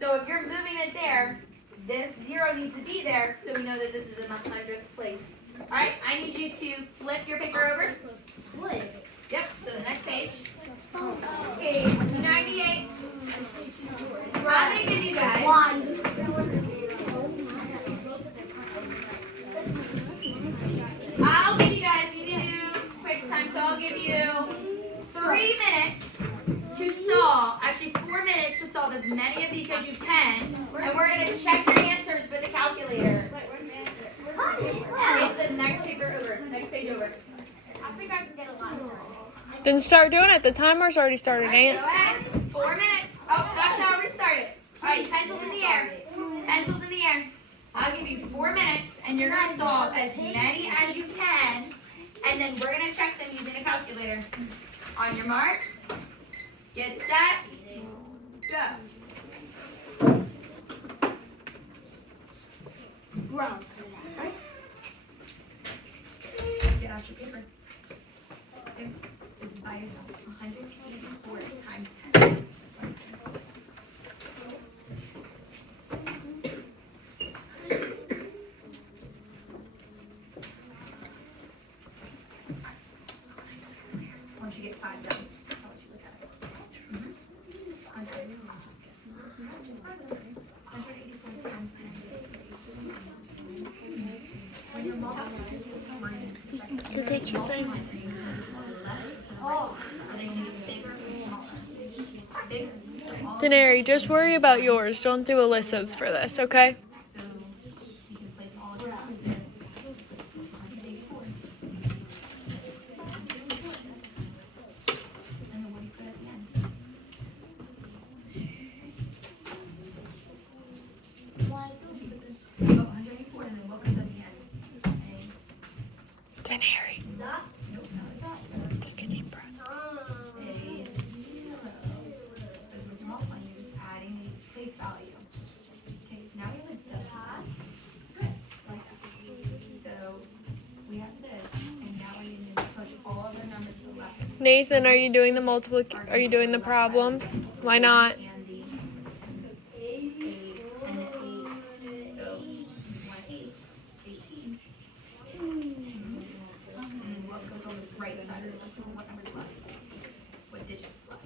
So if you're moving it there, this 0 needs to be there, so we know that this is in the hundredths place. Alright, I need you to flip your paper over. Yep, so the next page. Page 98. I'm going to give you guys. I'll give you guys, you need to do quick time, so I'll give you 3 minutes to solve, actually 4 minutes to solve as many of these as you can, and we're going to check your answers with the calculator. It's the next paper over, next page over. I think I can get a lot. Then start doing it. The timer's already started, Go ain't it? ahead, 4 minutes. Oh, gosh, now we're started. Alright, pencils in the air. Pencils in the air. I'll give you 4 minutes, and you're going to solve as many as you can, and then we're going to check them using a calculator. On your marks, get set, go. Get out your paper. Okay. This is by yourself. 184 times 10. Once you get 5 done, I'll let you look at it. 184 times 10. When you're multiplying, are they going to be bigger or smaller? Bigger. Denary, just worry about yours. Don't do Alyssa's for this, okay? So you can place all of your numbers there. 184. And then what do you put at the end? Oh, 184, and then what goes at the end? Denary. Nope, not a dot. Take a deep breath. A zero. Because we're multiplying, you're just adding a place value. Okay, now we have a decimal. Good, like that. So we have this, and now we need to push all of the numbers to the left. Nathan, are you doing the Are you doing the problems? Why not? And the 8 and the 8. So 1 8, 18. And then what goes on the right side of the decimal? What numbers left? What digits left?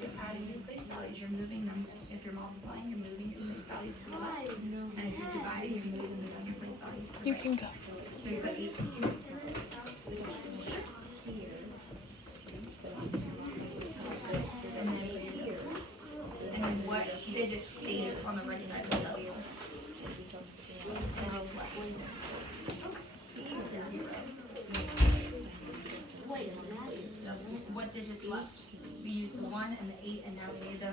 You're adding new place values. You're moving them. If you're multiplying, you're moving your place values to the left. And if you're dividing, you're moving the place values to the You right. can go. So you put 18 here. And then here. And then what digit stays on the right side of the decimal? Digits left. What digits left? We used the 1 and the 8, and now we need the.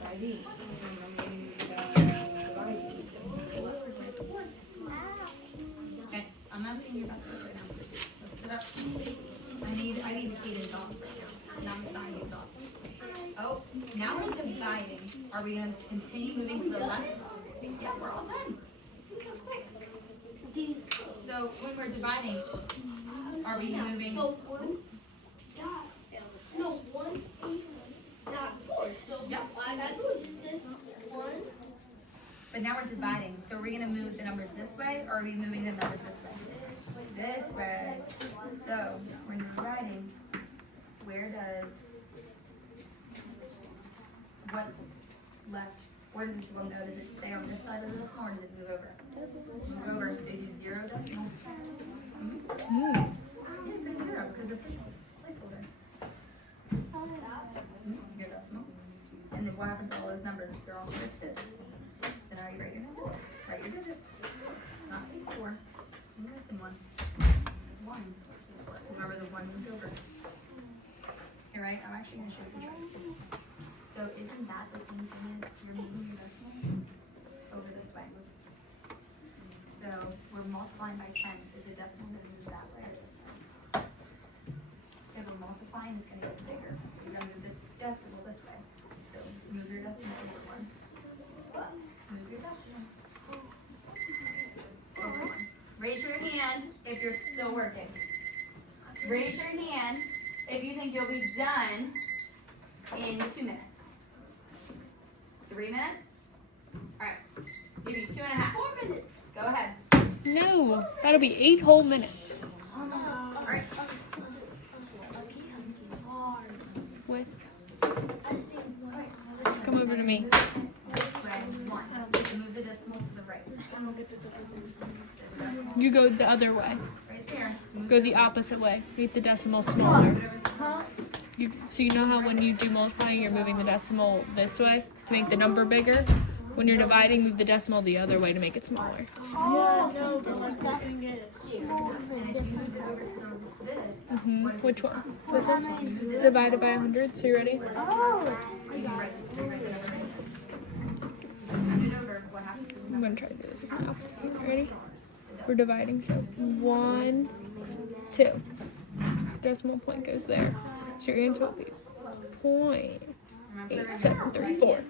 Try these. Okay, I'm not seeing your best work right now. Let's sit up. I need Kaden's dots right now. Not Stein dots. Oh, now we're dividing. Are we gonna continue moving to the left? Yeah, we're all done. So quick. So when we're dividing, are we moving? So 1 dot. No, 1 8 dot 4. So Yep. all I gotta do is just this 1. But now we're dividing. So are we gonna move the numbers this way, or are we moving the numbers this way? This way. So when you're dividing, where does what's left? Where does this one go? Does it stay on this side of the decimal or does it move over? Move over, so you do 0 decimal. Yeah, put 0 because the placeholder. Your decimal. And then what happens to all those numbers? They're all shifted. So now you write your numbers. Write your digits. Not 4. You're missing one. 1. Remember the 1 moved over. You're right. I'm actually going to show you the chart. So isn't that the same thing as you're moving your decimal over this way? So we're multiplying by 10. Is the decimal going to move that way or this way? If we're multiplying, it's going to get bigger. So we're going to move the decimal this way. So move your decimal over 1. Move your decimal over 1. Raise your hand if you're still working. Raise your hand if you think you'll be done in 2 minutes. 3 minutes? Alright. Give you 2.5. 4 minutes. Go ahead. No, that'll be 8 whole minutes. Alright. What? Come over to me. This way. 1. Move the decimal to the right. You go the other way. Right there. Go the opposite way. Make the decimal smaller. So you know how when you do multiplying, you're moving the decimal this way to make the number bigger? When you're dividing, move the decimal the other way to make it smaller. Which one? This one? Divided by 100. So you ready? I'm going to try to do this with my opposite. Ready? We're dividing, so 1, 2. Decimal point goes there. So your answer will be 0.8734.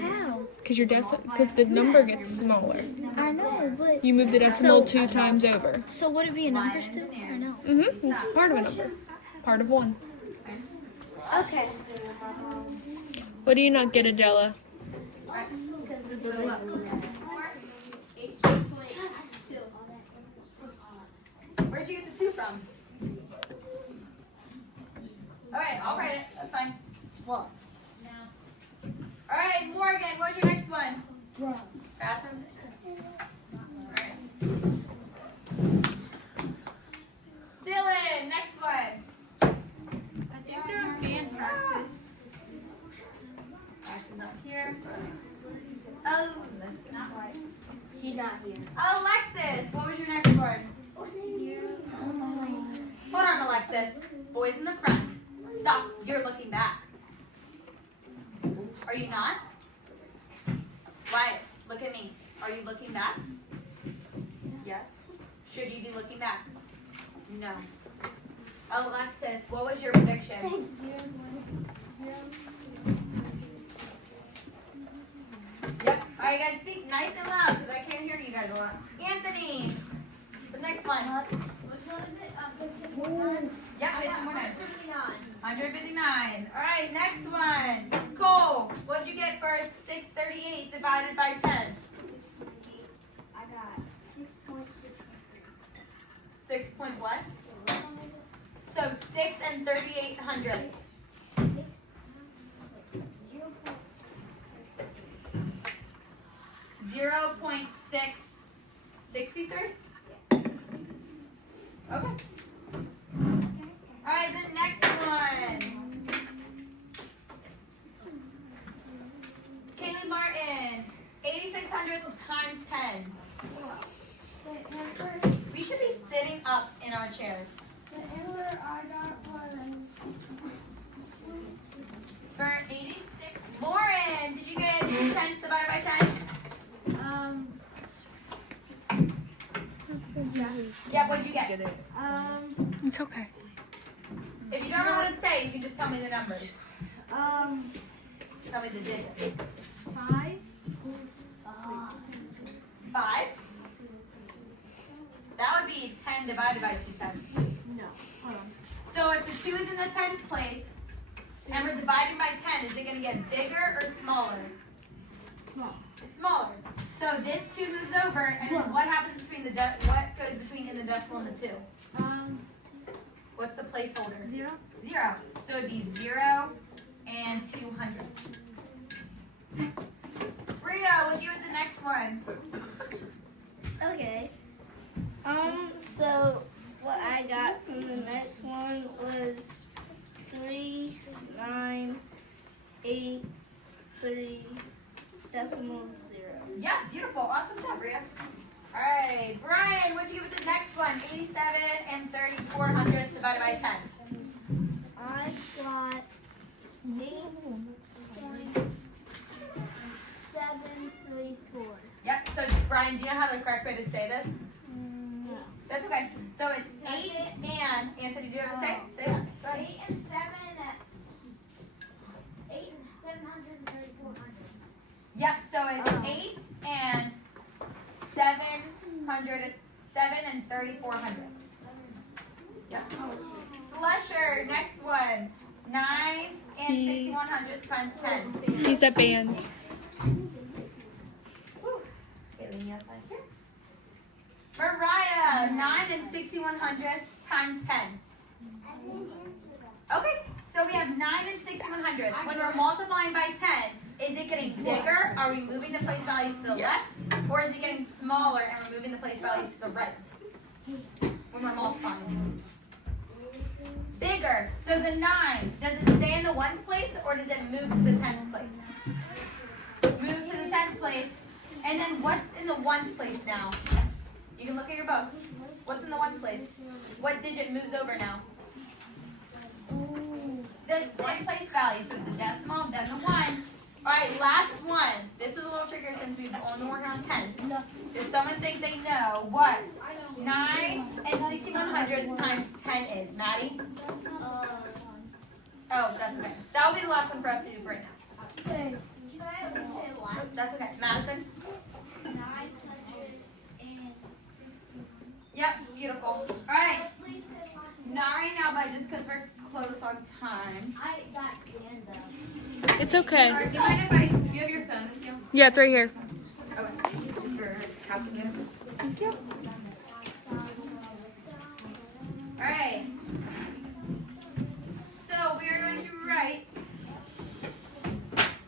How? Because the number gets smaller. I know, but You move the decimal 2 times over. so would it be a number still or no? It's part of a number. Part of 1. Okay. What do you not get, Adela? 18.2. Where'd you get the 2 from? Alright, I'll write it. That's fine. What? Alright, Morgan, what's your next one? Bathroom. Alright. Dylan, next one. I think they're on band practice. Ashton's up here. Oh, that's not right. She's not here. Alexis, what was your next one? Hold on, Alexis. Boys in the front. Stop. You're looking back. Are you not? Wyatt, look at me. Are you looking back? Yes. Should you be looking back? No. Alexis, what was your prediction? Yep. All right, guys, speak nice and loud because I can't hear you guys a lot. Anthony, the next one. Which one is it? 51. Yep, it's more than 159. 159. All right, next one. Cole, what'd you get for 638 divided by 10? I got 6.6. 6 point what? So 6 and 38 hundredths. 0.663? Okay. Alright, the next one. Kaylee Martin. 86 hundredths times 10. The answer, We should be sitting up in our chairs. the answer I got was For 86. Lauren, did you get 2 tenths divided by 10? Yeah, what'd you get? It's okay. If you don't know what to say, you can just tell me the numbers. Tell me the digits. 5. 5? That would be 10 divided by 2 tenths. No. Hold on. So if the 2 is in the tenths place, and we're dividing by 10, is it going to get bigger or smaller? Small. It's smaller. So this 2 moves over, and then what happens between the what goes between in the decimal and the 2? What's the placeholder? 0. 0. So it'd be 0 and 200s. Bria, what'd you do with the next one? Okay. So what I got from the next one was 3983.0. Yeah, beautiful. Awesome job, Bria. All right, Brian, what'd you get with the next one? 87 and 3400s divided by 10. I got 8.734. Yep, so Brian, do you know how the correct way to say this? No. That's okay. So it's 8 and, Anthony, do you have to say? Say that. Go ahead. 8 and 7 at 8 and 734 hundred. Yep, so it's 8 and 7 and 34 hundredths. Yep. Slusher, next one. 9 and 61 hundredths times 10. He's a band. Okay, lean me outside here. Mariah, 9 and 61 hundredths times 10. Okay, so we have 9 and 61 hundredths. When we're multiplying by 10, is it getting bigger? Are we moving the place values to the left? Or is it getting smaller and we're moving the place values to the right? When we're multiplying. Bigger. So the 9, does it stay in the ones place or does it move to the tens place? Move to the tens place. And then what's in the ones place now? You can look at your book. What's in the ones place? What digit moves over now? The same place value. So it's a decimal, then the 1. Alright, last one. This is a little trickier since we've only worked on tens. Does someone think they know what 9 and 61 hundredths times 10 is? Maddie? Oh, that's okay. That'll be the last one for us to do for right now. That's okay. Madison? 960. Yep, beautiful. Alright. Not right now, but just because we're close on time. I got to the end though. It's okay. Alright, do you mind if I, do you have your phone with you? Yeah, it's right here. Okay. Just for calculator. Thank you. Alright. So we are going to write.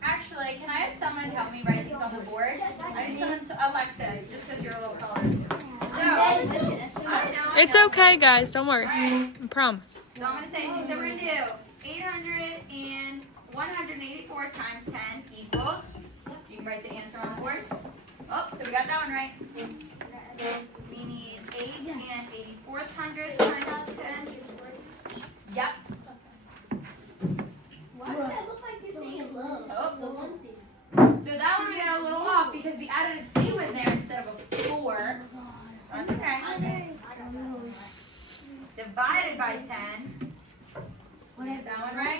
Actually, can I have someone help me write these on the board? I need someone to Alexis, just because you're a little taller. So, I know. It's okay, guys. Don't worry. I promise. So I'm going to say to you, so we're going to do 800 and 184 times 10 equals. You can write the answer on the board. Oh, so we got that one right. We need 8 and 84 hundredths times 10. Yep. Why did it look like this thing is low? Oh. The one thing. So that one we got a little off because we added a 2 in there instead of a 4. That's okay. Divided by 10. Get that one right?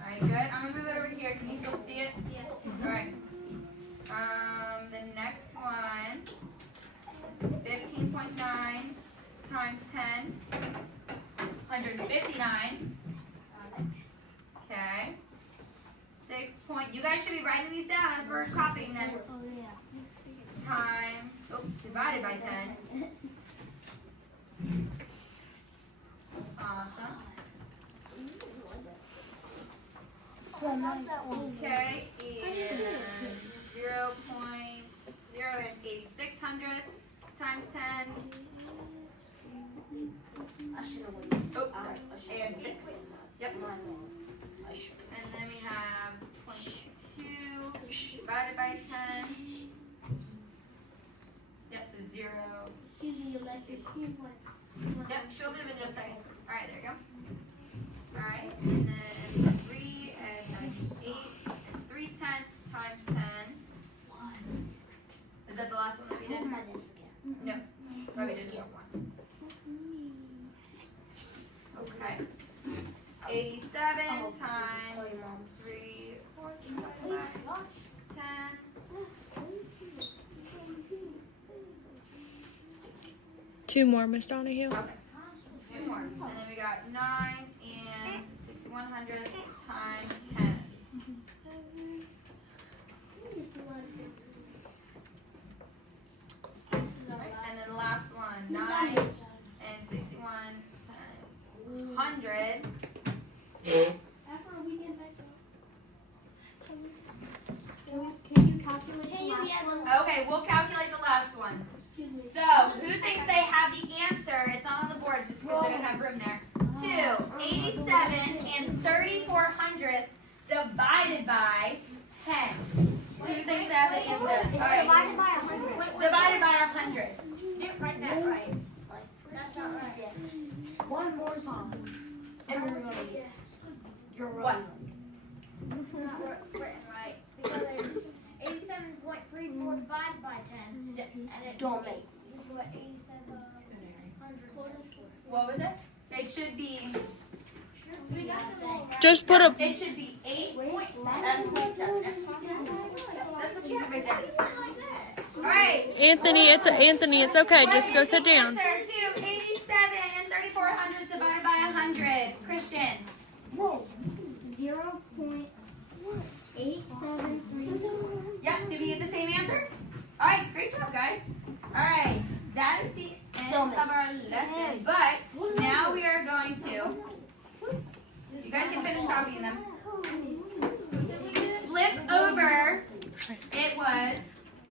Alright, good. I'm going to move it over here. Can you still see it? Alright. The next one. 15.9 times 10. 159. Okay. 6 point. You guys should be writing these down as we're copying them. Times. Oh, divided by 10. Awesome. Okay, and 0.086 hundredths times 10. Oh, sorry. And 6. Yep. And then we have 22 divided by 10. Yep, so 0. Excuse me, Alexis. Yep, she'll do it in just a second. Alright, there you go. Alright, and then 3 and 98 and 3/10 times 10. Is that the last one that we did? No. Oh, we did 1. Okay. 87 times 3/4 divided by 10. 2 more, Miss Donaghue. Okay. 2 more. And then we got 9 and 61 hundredths times 10. And then the last one, 9 and 61 times 100 After a weekend back Can you calculate Can the you last get one? Okay, we'll calculate the last one. So, who thinks they have the answer? It's not on the board just because they don't have room there. 87 and 34 hundredths divided by 10. Who thinks they have the answer? It's All right. divided by 100. Divided by 100. You didn't write that right. That's not right. One more time. And you're gonna get. You're What? It's not written right. Because it's 87.34 divided by 10. Yeah. And it Don't make. You put 8700. What was it? It should be. We got them all right. Just put a. It should be 8.7. That's what you have right there. All right. Anthony, it's okay. Just go sit down. Answer to 87 and 34 hundredths divided by 100. Christian. 0.873. Yep. Did we get the same answer? All right. Great job, guys. All right. That is the end of our lesson. But now we are going to. You guys can finish copying them. Flip over. It was